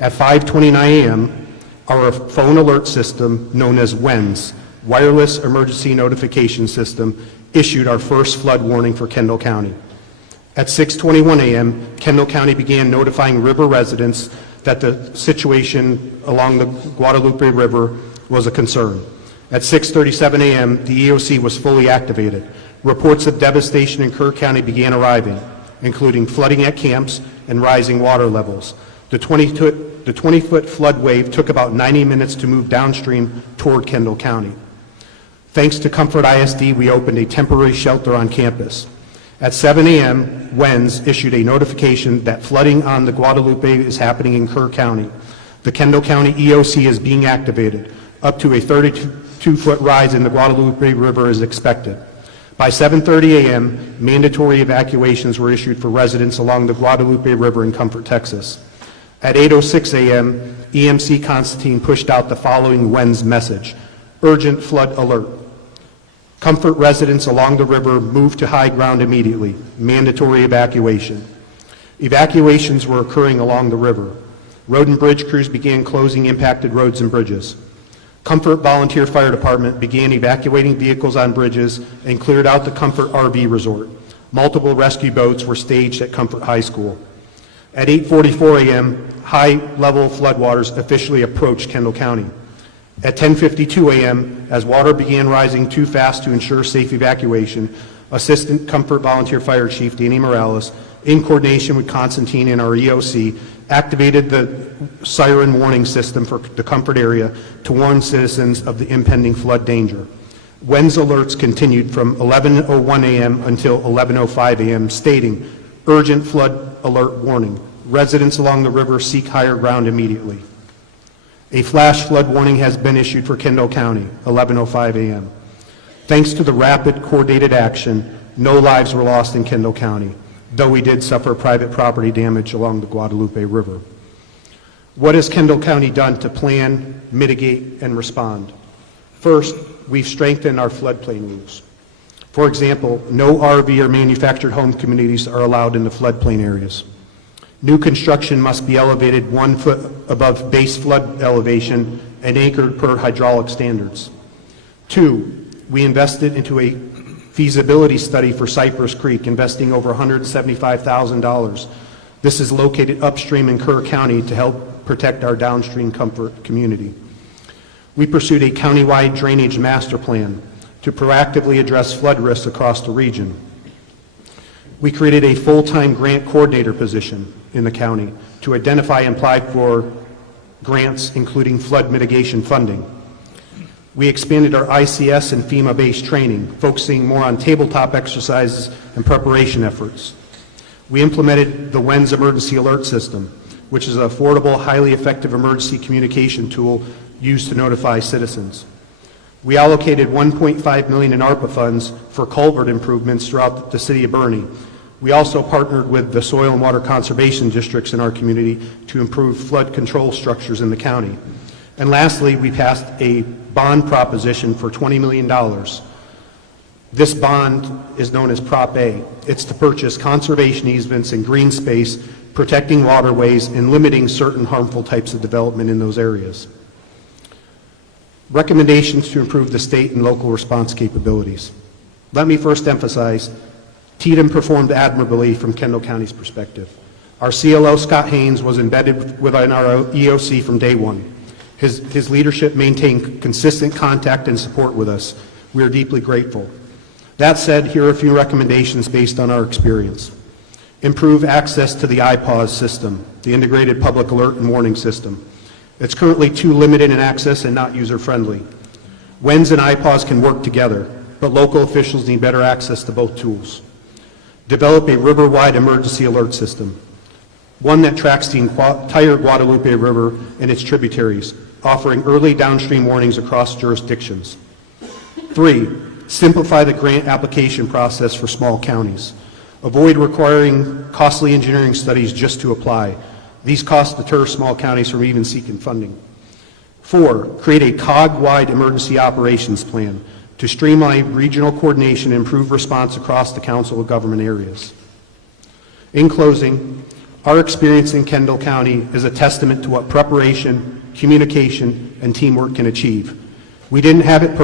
At 5:29 a.m., our phone alert system, known as WENS, Wireless Emergency Notification System, issued our first flood warning for Kendall County. At 6:21 a.m., Kendall County began notifying river residents that the situation along the Guadalupe River was a concern. At 6:37 a.m., the EOC was fully activated. Reports of devastation in Kerr County began arriving, including flooding at camps and rising water levels. The 20-foot flood wave took about 90 minutes to move downstream toward Kendall County. Thanks to Comfort ISD, we opened a temporary shelter on campus. At 7 a.m., WENS issued a notification that flooding on the Guadalupe is happening in Kerr County. The Kendall County EOC is being activated. Up to a 32-foot rise in the Guadalupe River is expected. By 7:30 a.m., mandatory evacuations were issued for residents along the Guadalupe River in Comfort, Texas. At 8:06 a.m., EMC Constantine pushed out the following WENS message: urgent flood alert. Comfort residents along the river moved to high ground immediately. Mandatory evacuation. Evacuations were occurring along the river. Road and bridge crews began closing impacted roads and bridges. Comfort Volunteer Fire Department began evacuating vehicles on bridges and cleared out the Comfort RV Resort. Multiple rescue boats were staged at Comfort High School. At 8:44 a.m., high-level floodwaters officially approached Kendall County. At 10:52 a.m., as water began rising too fast to ensure safe evacuation, Assistant Comfort Volunteer Fire Chief Danny Morales, in coordination with Constantine and our EOC, activated the siren warning system for the Comfort area to warn citizens of the impending flood danger. WENS alerts continued from 11:01 a.m. until 11:05 a.m., stating, urgent flood alert warning. Residents along the river seek higher ground immediately. A flash flood warning has been issued for Kendall County, 11:05 a.m. Thanks to the rapid, coordinated action, no lives were lost in Kendall County, though we did suffer private property damage along the Guadalupe River. What has Kendall County done to plan, mitigate, and respond? First, we've strengthened our floodplain rules. For example, no RV or manufactured home communities are allowed in the floodplain areas. New construction must be elevated 1 foot above base flood elevation and anchored per hydraulic standards. 2, we invested into a feasibility study for Cypress Creek, investing over $175,000. This is located upstream in Kerr County to help protect our downstream Comfort community. We pursued a countywide drainage master plan to proactively address flood risks across the region. We created a full-time grant coordinator position in the county to identify and apply for grants, including flood mitigation funding. We expanded our ICS and FEMA-based training, focusing more on tabletop exercises and preparation efforts. We implemented the WENS emergency alert system, which is an affordable, highly effective emergency communication tool used to notify citizens. We allocated $1.5 million in ARPA funds for culvert improvements throughout the city of Boerne. We also partnered with the soil and water conservation districts in our community to improve flood control structures in the county. And lastly, we passed a bond proposition for $20 million This bond is known as Prop A. It's to purchase conservation easements and green space, protecting waterways and limiting certain harmful types of development in those areas. Recommendations to improve the state and local response capabilities. Let me first emphasize, TDM performed admirably from Kendall County's perspective. Our CLO, Scott Haynes, was embedded within our EOC from day one. His leadership maintained consistent contact and support with us. We are deeply grateful. That said, here are a few recommendations based on our experience. Improve access to the IPAWS system, the Integrated Public Alert and Warning System. It's currently too limited in access and not user-friendly. WENS and IPAWS can work together, but local officials need better access to both tools. Develop a river-wide emergency alert system, one that tracks the entire Guadalupe River and its tributaries, offering early downstream warnings across jurisdictions. 3, simplify the grant application process for small counties. Avoid requiring costly engineering studies just to apply. These costs deter small counties from even seeking funding. 4, create a COG-wide emergency operations plan to streamline regional coordination and improve response across the Council of Government areas. In closing, our experience in Kendall County is a testament to what preparation, communication, and teamwork can achieve. We didn't have it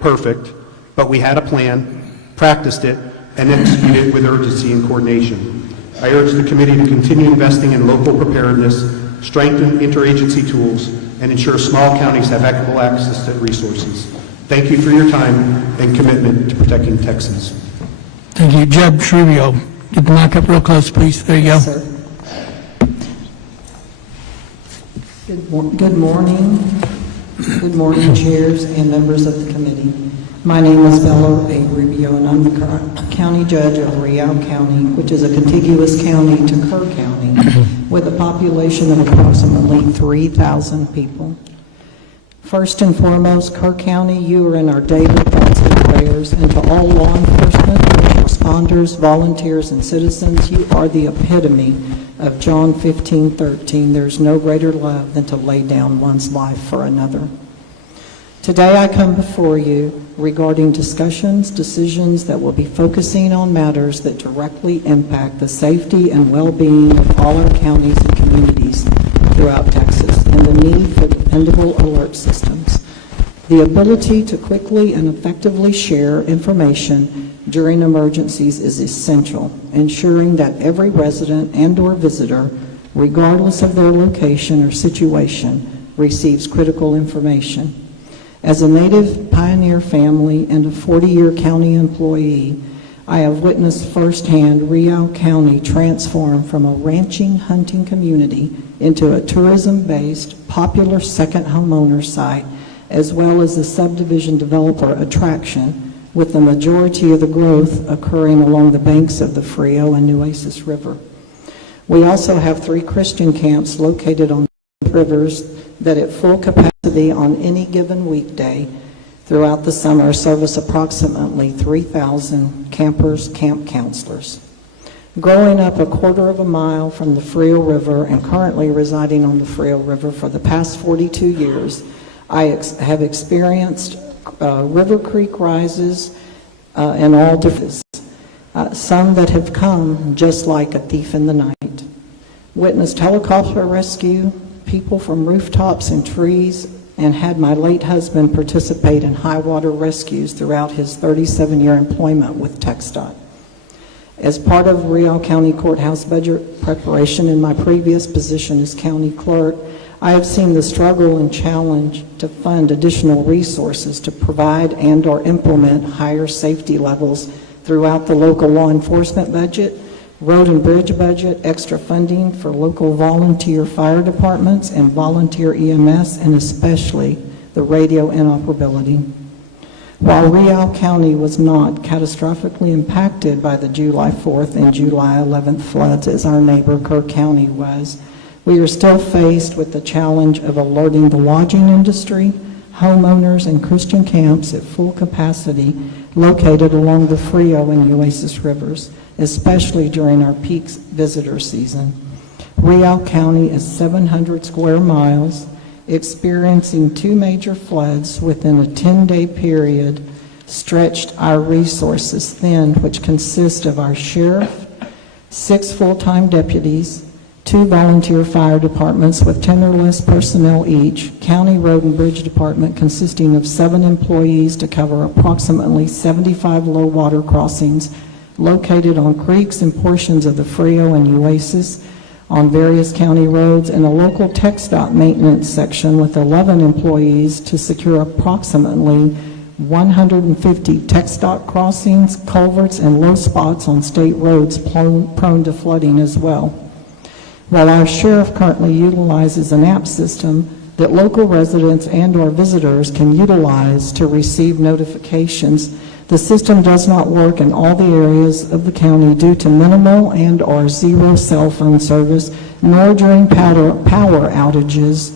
perfect, but we had a plan, practiced it, and executed it with urgency and coordination. I urge the committee to continue investing in local preparedness, strengthen interagency tools, and ensure small counties have equitable access to resources. Thank you for your time and commitment to protecting Texans. Thank you. Judge Rubio, get the mic up real close, please. There you go. Yes, sir. Good morning. Good morning, chairs and members of the committee. My name is Bella A. Rubio, and I'm the county judge of Real County, which is a contiguous county to Kerr County, with a population of approximately 3,000 people. First and foremost, Kerr County, you are in our daily thoughts and prayers, and to all law enforcement, responders, volunteers, and citizens, you are the epitome of John 15:13. There's no greater love than to lay down one's life for another. Today I come before you regarding decisions that will be focusing on matters that directly impact the safety and well-being of all our counties and communities throughout Texas, and the need for dependable alert systems. The ability to quickly and effectively share information during emergencies is essential, ensuring that every resident and/or visitor, regardless of their location or situation, receives critical information. As a native pioneer family and a 40-year county employee, I have witnessed firsthand Real County transform from a ranching hunting community into a tourism-based, popular second homeowner site, as well as a subdivision developer attraction, with the majority of the growth occurring along the banks of the Frio and Nueces River. We also have 3 Christian camps located on rivers that at full capacity on any given weekday throughout the summer service approximately 3,000 campers, camp counselors. Growing up a quarter of a mile from the Frio River and currently residing on the Frio River for the past 42 years, I have experienced river creek rises in all different some that have come just like a thief in the night. Witnessed helicopter rescue, people from rooftops and trees, and had my late husband participate in high water rescues throughout his 37-year employment with TxDOT. As part of Real County Courthouse budget preparation in my previous position as county clerk, I have seen the struggle and challenge to fund additional resources to provide and/or implement higher safety levels throughout the local law enforcement budget, road and bridge budget, extra funding for local volunteer fire departments and volunteer EMS, and especially the radio interoperability. While Real County was not catastrophically impacted by the July 4th and July 11th floods as our neighbor Kerr County was, we are still faced with the challenge of alerting the lodging industry, homeowners, and Christian camps at full capacity located along the Frio and Nueces rivers, especially during our peak visitor season. Real County is 700 square miles, experiencing 2 major floods within a 10-day period stretched our resources thin, which consist of our sheriff, 6 full-time deputies, 2 volunteer fire departments with 10 or less personnel each, county road and bridge department consisting of 7 employees to cover approximately 75 low water crossings located on creeks and portions of the Frio and Oasis on various county roads, and a local TxDOT maintenance section with 11 employees to secure approximately 150 TxDOT crossings, culverts, and low spots on state roads prone to flooding as well. While our sheriff currently utilizes an app system that local residents and/or visitors can utilize to receive notifications, the system does not work in all the areas of the county due to minimal and/or zero cell phone service, nor during power outages,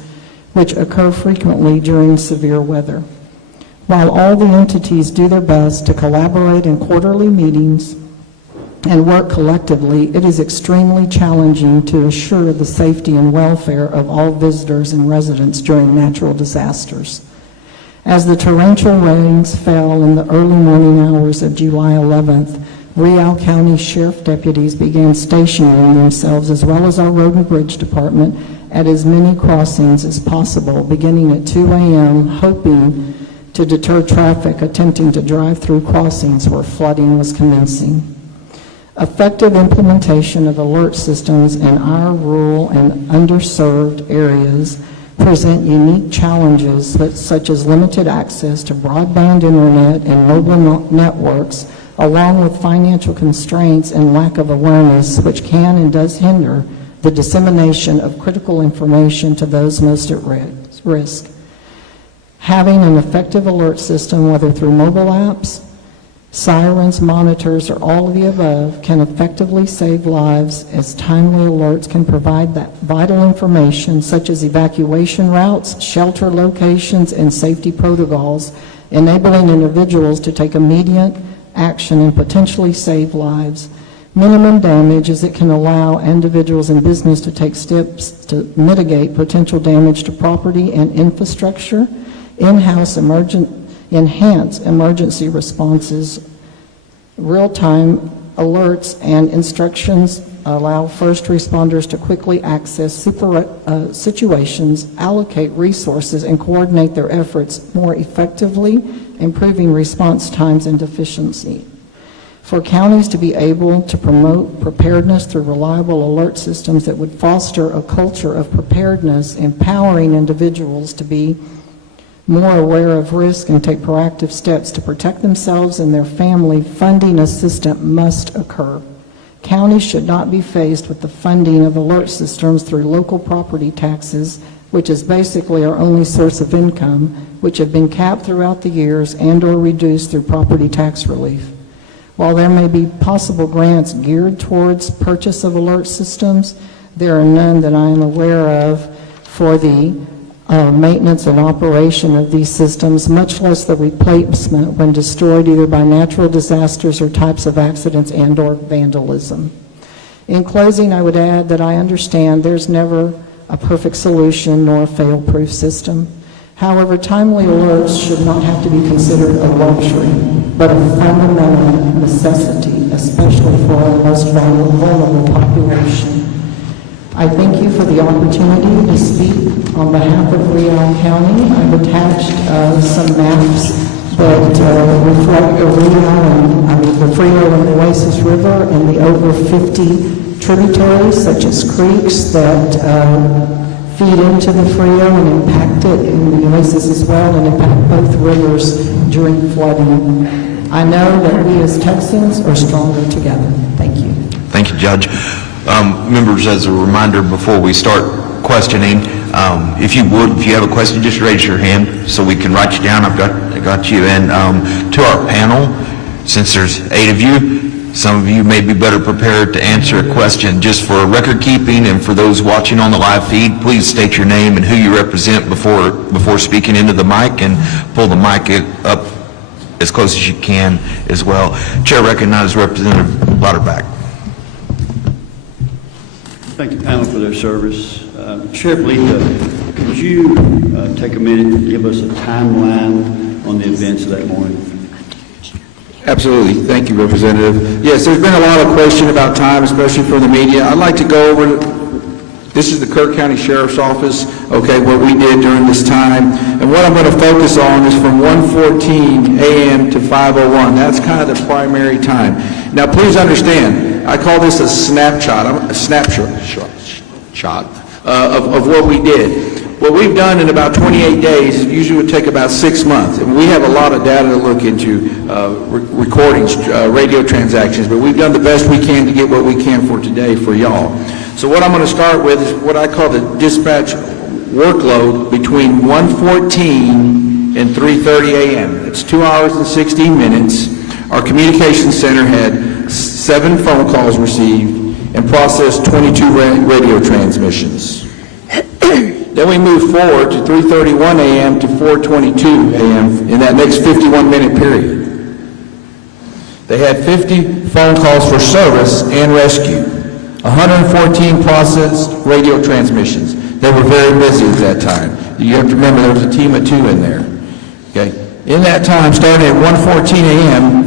which occur frequently during severe weather. While all the entities do their best to collaborate in quarterly meetings and work collectively, it is extremely challenging to assure the safety and welfare of all visitors and residents during natural disasters. As the torrential rains fell in the early morning hours of July 11th, Real County Sheriff deputies began stationing themselves, as well as our Road and Bridge Department, at as many crossings as possible, beginning at 2 a.m., hoping to deter traffic attempting to drive through crossings where flooding was commencing. Effective implementation of alert systems in our rural and underserved areas present unique challenges such as limited access to broadband internet and mobile networks, along with financial constraints and lack of awareness, which can and does hinder the dissemination of critical information to those most at risk. Having an effective alert system, whether through mobile apps, sirens, monitors, or all of the above, can effectively save lives, as timely alerts can provide that vital information such as evacuation routes, shelter locations, and safety protocols, enabling individuals to take immediate action and potentially save lives. Minimum damage, as it can allow individuals and business to take steps to mitigate potential damage to property and infrastructure. Enhance emergency responses, real-time alerts and instructions allow first responders to quickly access situations, allocate resources, and coordinate their efforts more effectively, improving response times and efficiency. For counties to be able to promote preparedness through reliable alert systems that would foster a culture of preparedness, empowering individuals to be more aware of risk and take proactive steps to protect themselves and their family, funding assistance must occur. Counties should not be faced with the funding of alert systems through local property taxes, which is basically our only source of income, which have been capped throughout the years and/or reduced through property tax relief. While there may be possible grants geared towards purchase of alert systems, there are none that I am aware of for the maintenance and operation of these systems, much less the replacement when destroyed either by natural disasters or types of accidents and/or vandalism. In closing, I would add that I understand there's never a perfect solution nor a fail-proof system. However, timely alerts should not have to be considered a luxury, but a fundamental necessity, especially for our most vulnerable population. I thank you for the opportunity to speak on behalf of Real County. I've attached some maps that reflect the the Frio and the Oasis River and the over 50 tributaries, such as creeks that feed into the Frio and impact it, and the Oasis as well, and impact both rivers during flooding. I know that we as Texans are stronger together. Thank you. Thank you, Judge. Members, as a reminder before we start questioning, if you have a question, just raise your hand so we can write you down. I got you. And to our panel, since there's 8 of you, some of you may be better prepared to answer a question. Just for record keeping and for those watching on the live feed, please state your name and who you represent before speaking into the mic, and pull the mic up as close as you can as well. Chair recognizes Representative Lauterbach. Thank the panel for their service. Sheriff Lita, could you take a minute and give us a timeline on the events of that morning? Absolutely. Thank you, Representative. Yes, there's been a lot of question about time, especially from the media. I'd like to go over, this is the Kerr County Sheriff's Office, okay, what we did during this time. And what I'm going to focus on is from 1:14 a.m. to 5:01. That's kind of the primary time. Now, please understand, I call this a snapshot of what we did. What we've done in about 28 days, it usually would take about 6 months. And we have a lot of data to look into, recordings, radio transactions, but we've done the best we can to get what we can for today for y'all. So what I'm going to start with is what I call the dispatch workload between 1:14 and 3:30 a.m. It's 2 hours and 16 minutes. Our communications center had 7 phone calls received and processed 22 radio transmissions. Then we moved forward to 3:31 a.m. to 4:22 a.m. in that next 51-minute period. They had 50 phone calls for service and rescue, 114 processed radio transmissions. They were very busy at that time. You have to remember there was a team of 2 in there. Okay. In that time, starting at 1:14 a.m.,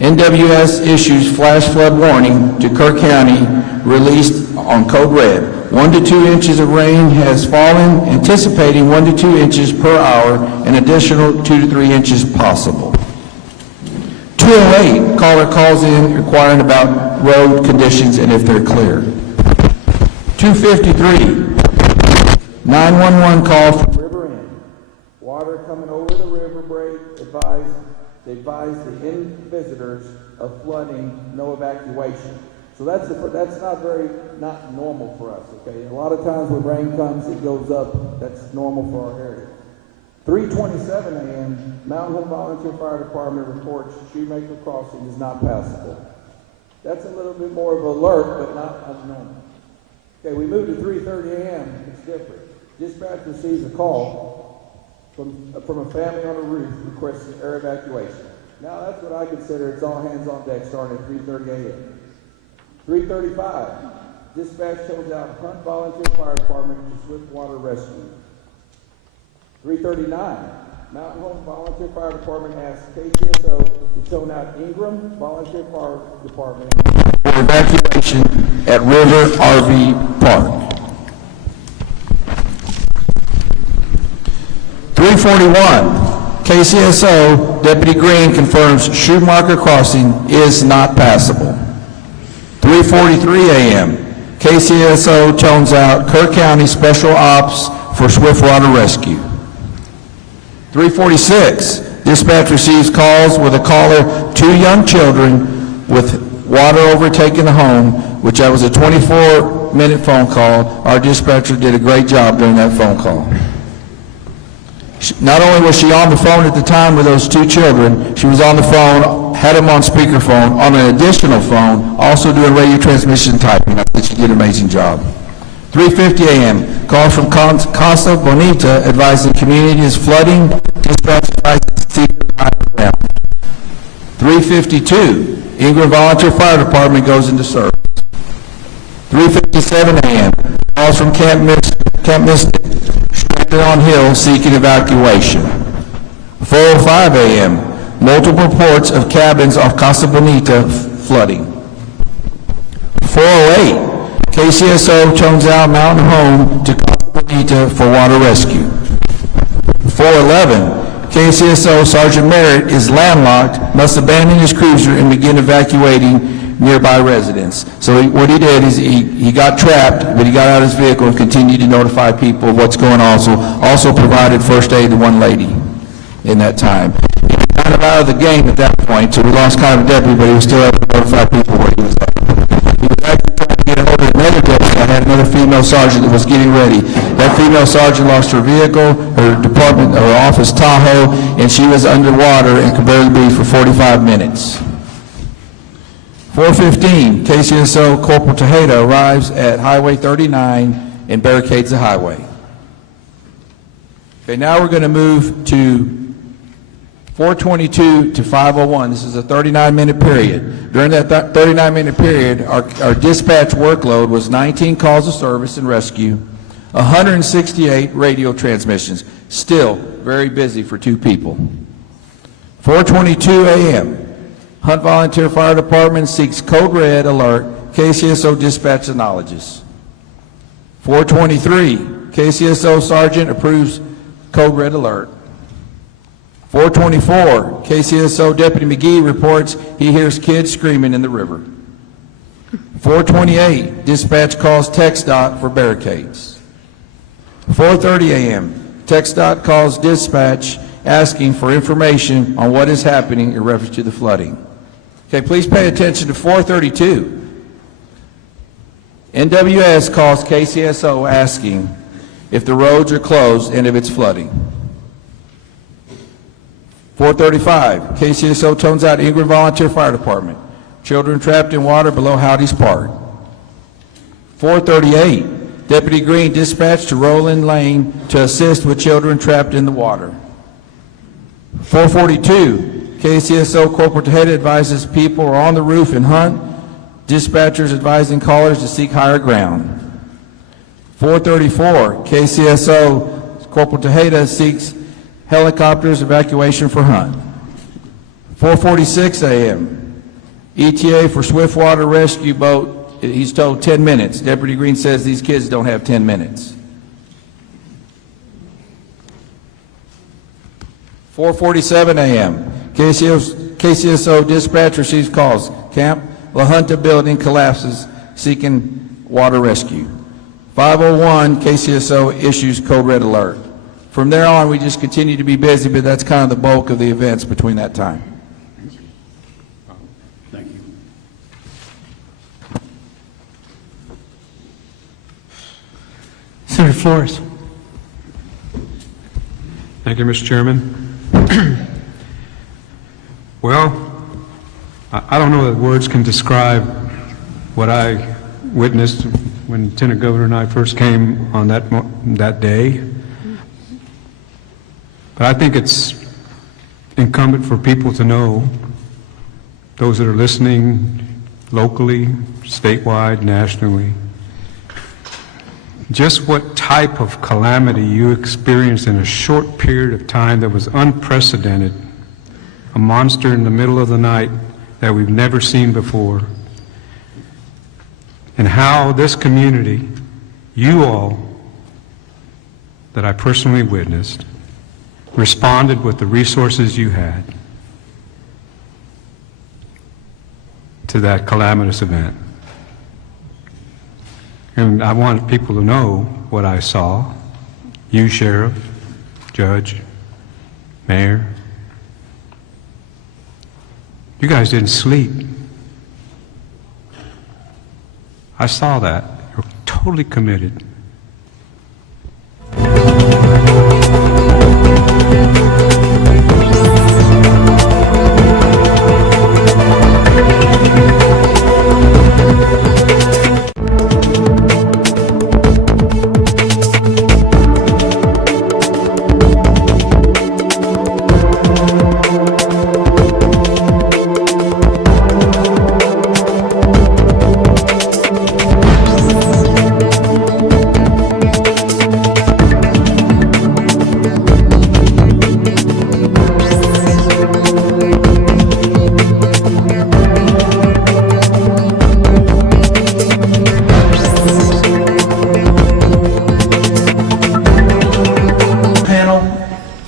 NWS issues flash flood warning to Kerr County, released on code red. 1 to 2 inches of rain has fallen, anticipating 1 to 2 inches per hour, an additional 2 to 3 inches possible. 208, caller calls in inquiring about road conditions and if they're clear. 253, 911 call from River End. Water coming over the river break, they advised the in visitors of flooding, no evacuation. So that's not normal for us, okay? A lot of times when rain comes, it goes up. That's normal for our area. 3:27 a.m., Mountain Home Volunteer Fire Department reports Shoemaker Crossing is not passable. That's a little bit more of an alert, but not abnormal. Okay, we move to 3:30 a.m., it's different. Dispatch receives a call from a family on a roof requesting air evacuation. Now that's what I consider, it's all hands on deck starting at 3:30 a.m. 3:35, dispatch shows out Hunt Volunteer Fire Department to Swift Water Rescue. 3:39, Mountain Home Volunteer Fire Department asks KCSO to tone out Ingram Volunteer Fire Department for evacuation at River RV Park. 3:41, KCSO Deputy Green confirms Shoemaker Crossing is not passable. 3:43 a.m., KCSO tones out Kerr County Special Ops for Swift Water Rescue. 3:46, dispatch receives calls with a caller, 2 young children with water overtaking the home, which that was a 24-minute phone call. Our dispatcher did a great job during that phone call. Not only was she on the phone at the time with those 2 children, she was on the phone, had them on speakerphone, on an additional phone, also doing radio transmission typing. I think she did an amazing job. 3:50 a.m., call from Casa Bonita advising community is flooding, dispatch advises seek higher ground. 3:52, Ingram Volunteer Fire Department goes into service. 3:57 a.m., calls from Camp Mystic, stranded on hill seeking evacuation. 4:05 a.m., multiple reports of cabins off Casa Bonita flooding. 4:08, KCSO tones out Mountain Home to Casa Bonita for water rescue. 4:11, KCSO Sergeant Merritt is landlocked, must abandon his cruiser and begin evacuating nearby residents. So what he did is he got trapped, but he got out of his vehicle and continued to notify people of what's going on. So also provided first aid to one lady in that time. He was kind of out of the game at that point, so we lost kind of a deputy, but he was still able to notify people where he was at. He was actually trying to get a hold of another deputy. I had another female sergeant that was getting ready. That female sergeant lost her vehicle, her department, her office Tahoe, and she was underwater and could barely breathe for 45 minutes. 4:15, KCSO Corporal Tejeda arrives at Highway 39 and barricades the highway. Okay, now we're going to move to 4:22 to 5:01. This is a 39-minute period. During that 39-minute period, our dispatch workload was 19 calls of service and rescue, 168 radio transmissions. Still very busy for 2 people. 4:22 a.m., Hunt Volunteer Fire Department seeks code red alert. KCSO dispatch acknowledges. 423, KCSO Sergeant approves code red alert. 424, KCSO Deputy McGee reports he hears kids screaming in the river. 428, dispatch calls TxDOT for barricades. 4:30 a.m., TxDOT calls dispatch asking for information on what is happening in reference to the flooding. Okay, please pay attention to 432. NWS calls KCSO asking if the roads are closed and if it's flooding. 435, KCSO tones out Ingram Volunteer Fire Department. Children trapped in water below Howdy's Park. 438, Deputy Green dispatched to Roland Lane to assist with children trapped in the water. 442, KCSO Corporal Tejeda advises people are on the roof in Hunt. Dispatchers advising callers to seek higher ground. 434, KCSO Corporal Tejeda seeks helicopters evacuation for Hunt. 4:46 a.m., ETA for Swiftwater rescue boat, he's told 10 minutes. Deputy Green says these kids don't have 10 minutes. 4:47 a.m., KCSO dispatch receives calls. Camp La Junta building collapses, seeking water rescue. 5:01, KCSO issues code red alert. From there on, we just continue to be busy, but that's kind of the bulk of the events between that time. Thank you. Senator Flores. Thank you, Mr. Chairman. Well, I don't know that words can describe what I witnessed when Lieutenant Governor and I first came on that day. But I think it's incumbent for people to know, those that are listening locally, statewide, nationally, just what type of calamity you experienced in a short period of time that was unprecedented, a monster in the middle of the night that we've never seen before, and how this community, you all that I personally witnessed, responded with the resources you had to that calamitous event. And I want people to know what I saw. You, Sheriff, Judge, Mayor. You guys didn't sleep. I saw that. You're totally committed.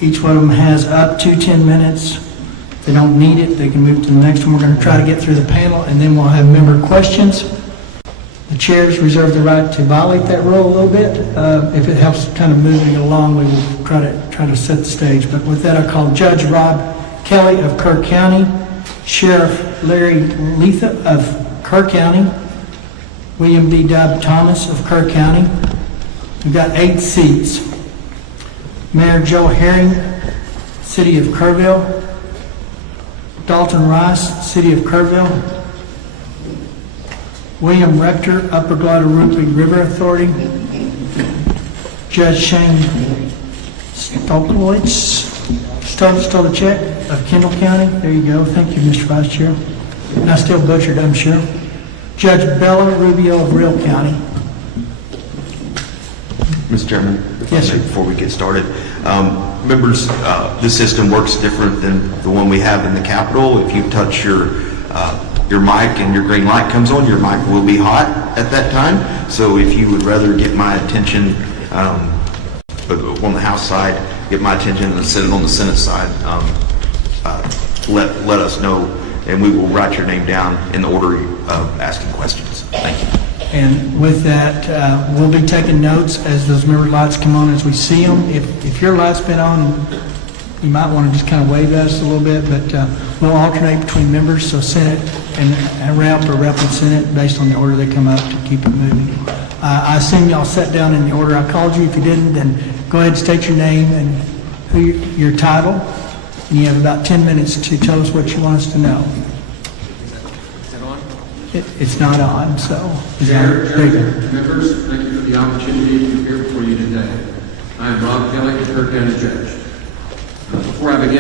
Each one of them has up to 10 minutes. If they don't need it, they can move to the next one. We're going to try to get through the panel, and then we'll have member questions. The chairs reserve the right to violate that rule a little bit. If it helps kind of moving along, we will try to set the stage. But with that, I call Judge Rob Kelly of Kerr County, Sheriff Larry Letha of Kerr County, William B. Dub Thomas of Kerr County. We've got 8 seats. Mayor Joe Herring, City of Kerrville. Dalton Rice, City of Kerrville. William Rector, Upper Guadalupe River Authority. Judge Shane Stolicek of Kendall County. There you go. Thank you, Mr. Vice Chair. And I still butchered, I'm sure. Judge Bella Rubio of Real County. Mr. Chairman, Yes, sir. before we get started, members, this system works different than the one we have in the Capitol. If you touch your your mic and your green light comes on, your mic will be hot at that time. So if you would rather get my attention on the House side, get my attention and sit it on the Senate side, let us know, and we will write your name down in the order of asking questions. Thank you. And with that, we'll be taking notes as those member lights come on as we see them. If your light's been on, you might want to just kind of wave at us a little bit, but we'll alternate between members, so Senate and Rep or Rep and Senate based on the order they come up to keep it moving. I assume y'all sat down in the order I called you. If you didn't, then go ahead and state your name and your title. And you have about 10 minutes to tell us what you want us to know. Is that on? It's not on, so. Chair, There you go. members, thank you for the opportunity to appear before you today. I am Rob Kelly, Kerr County Judge. Before I begin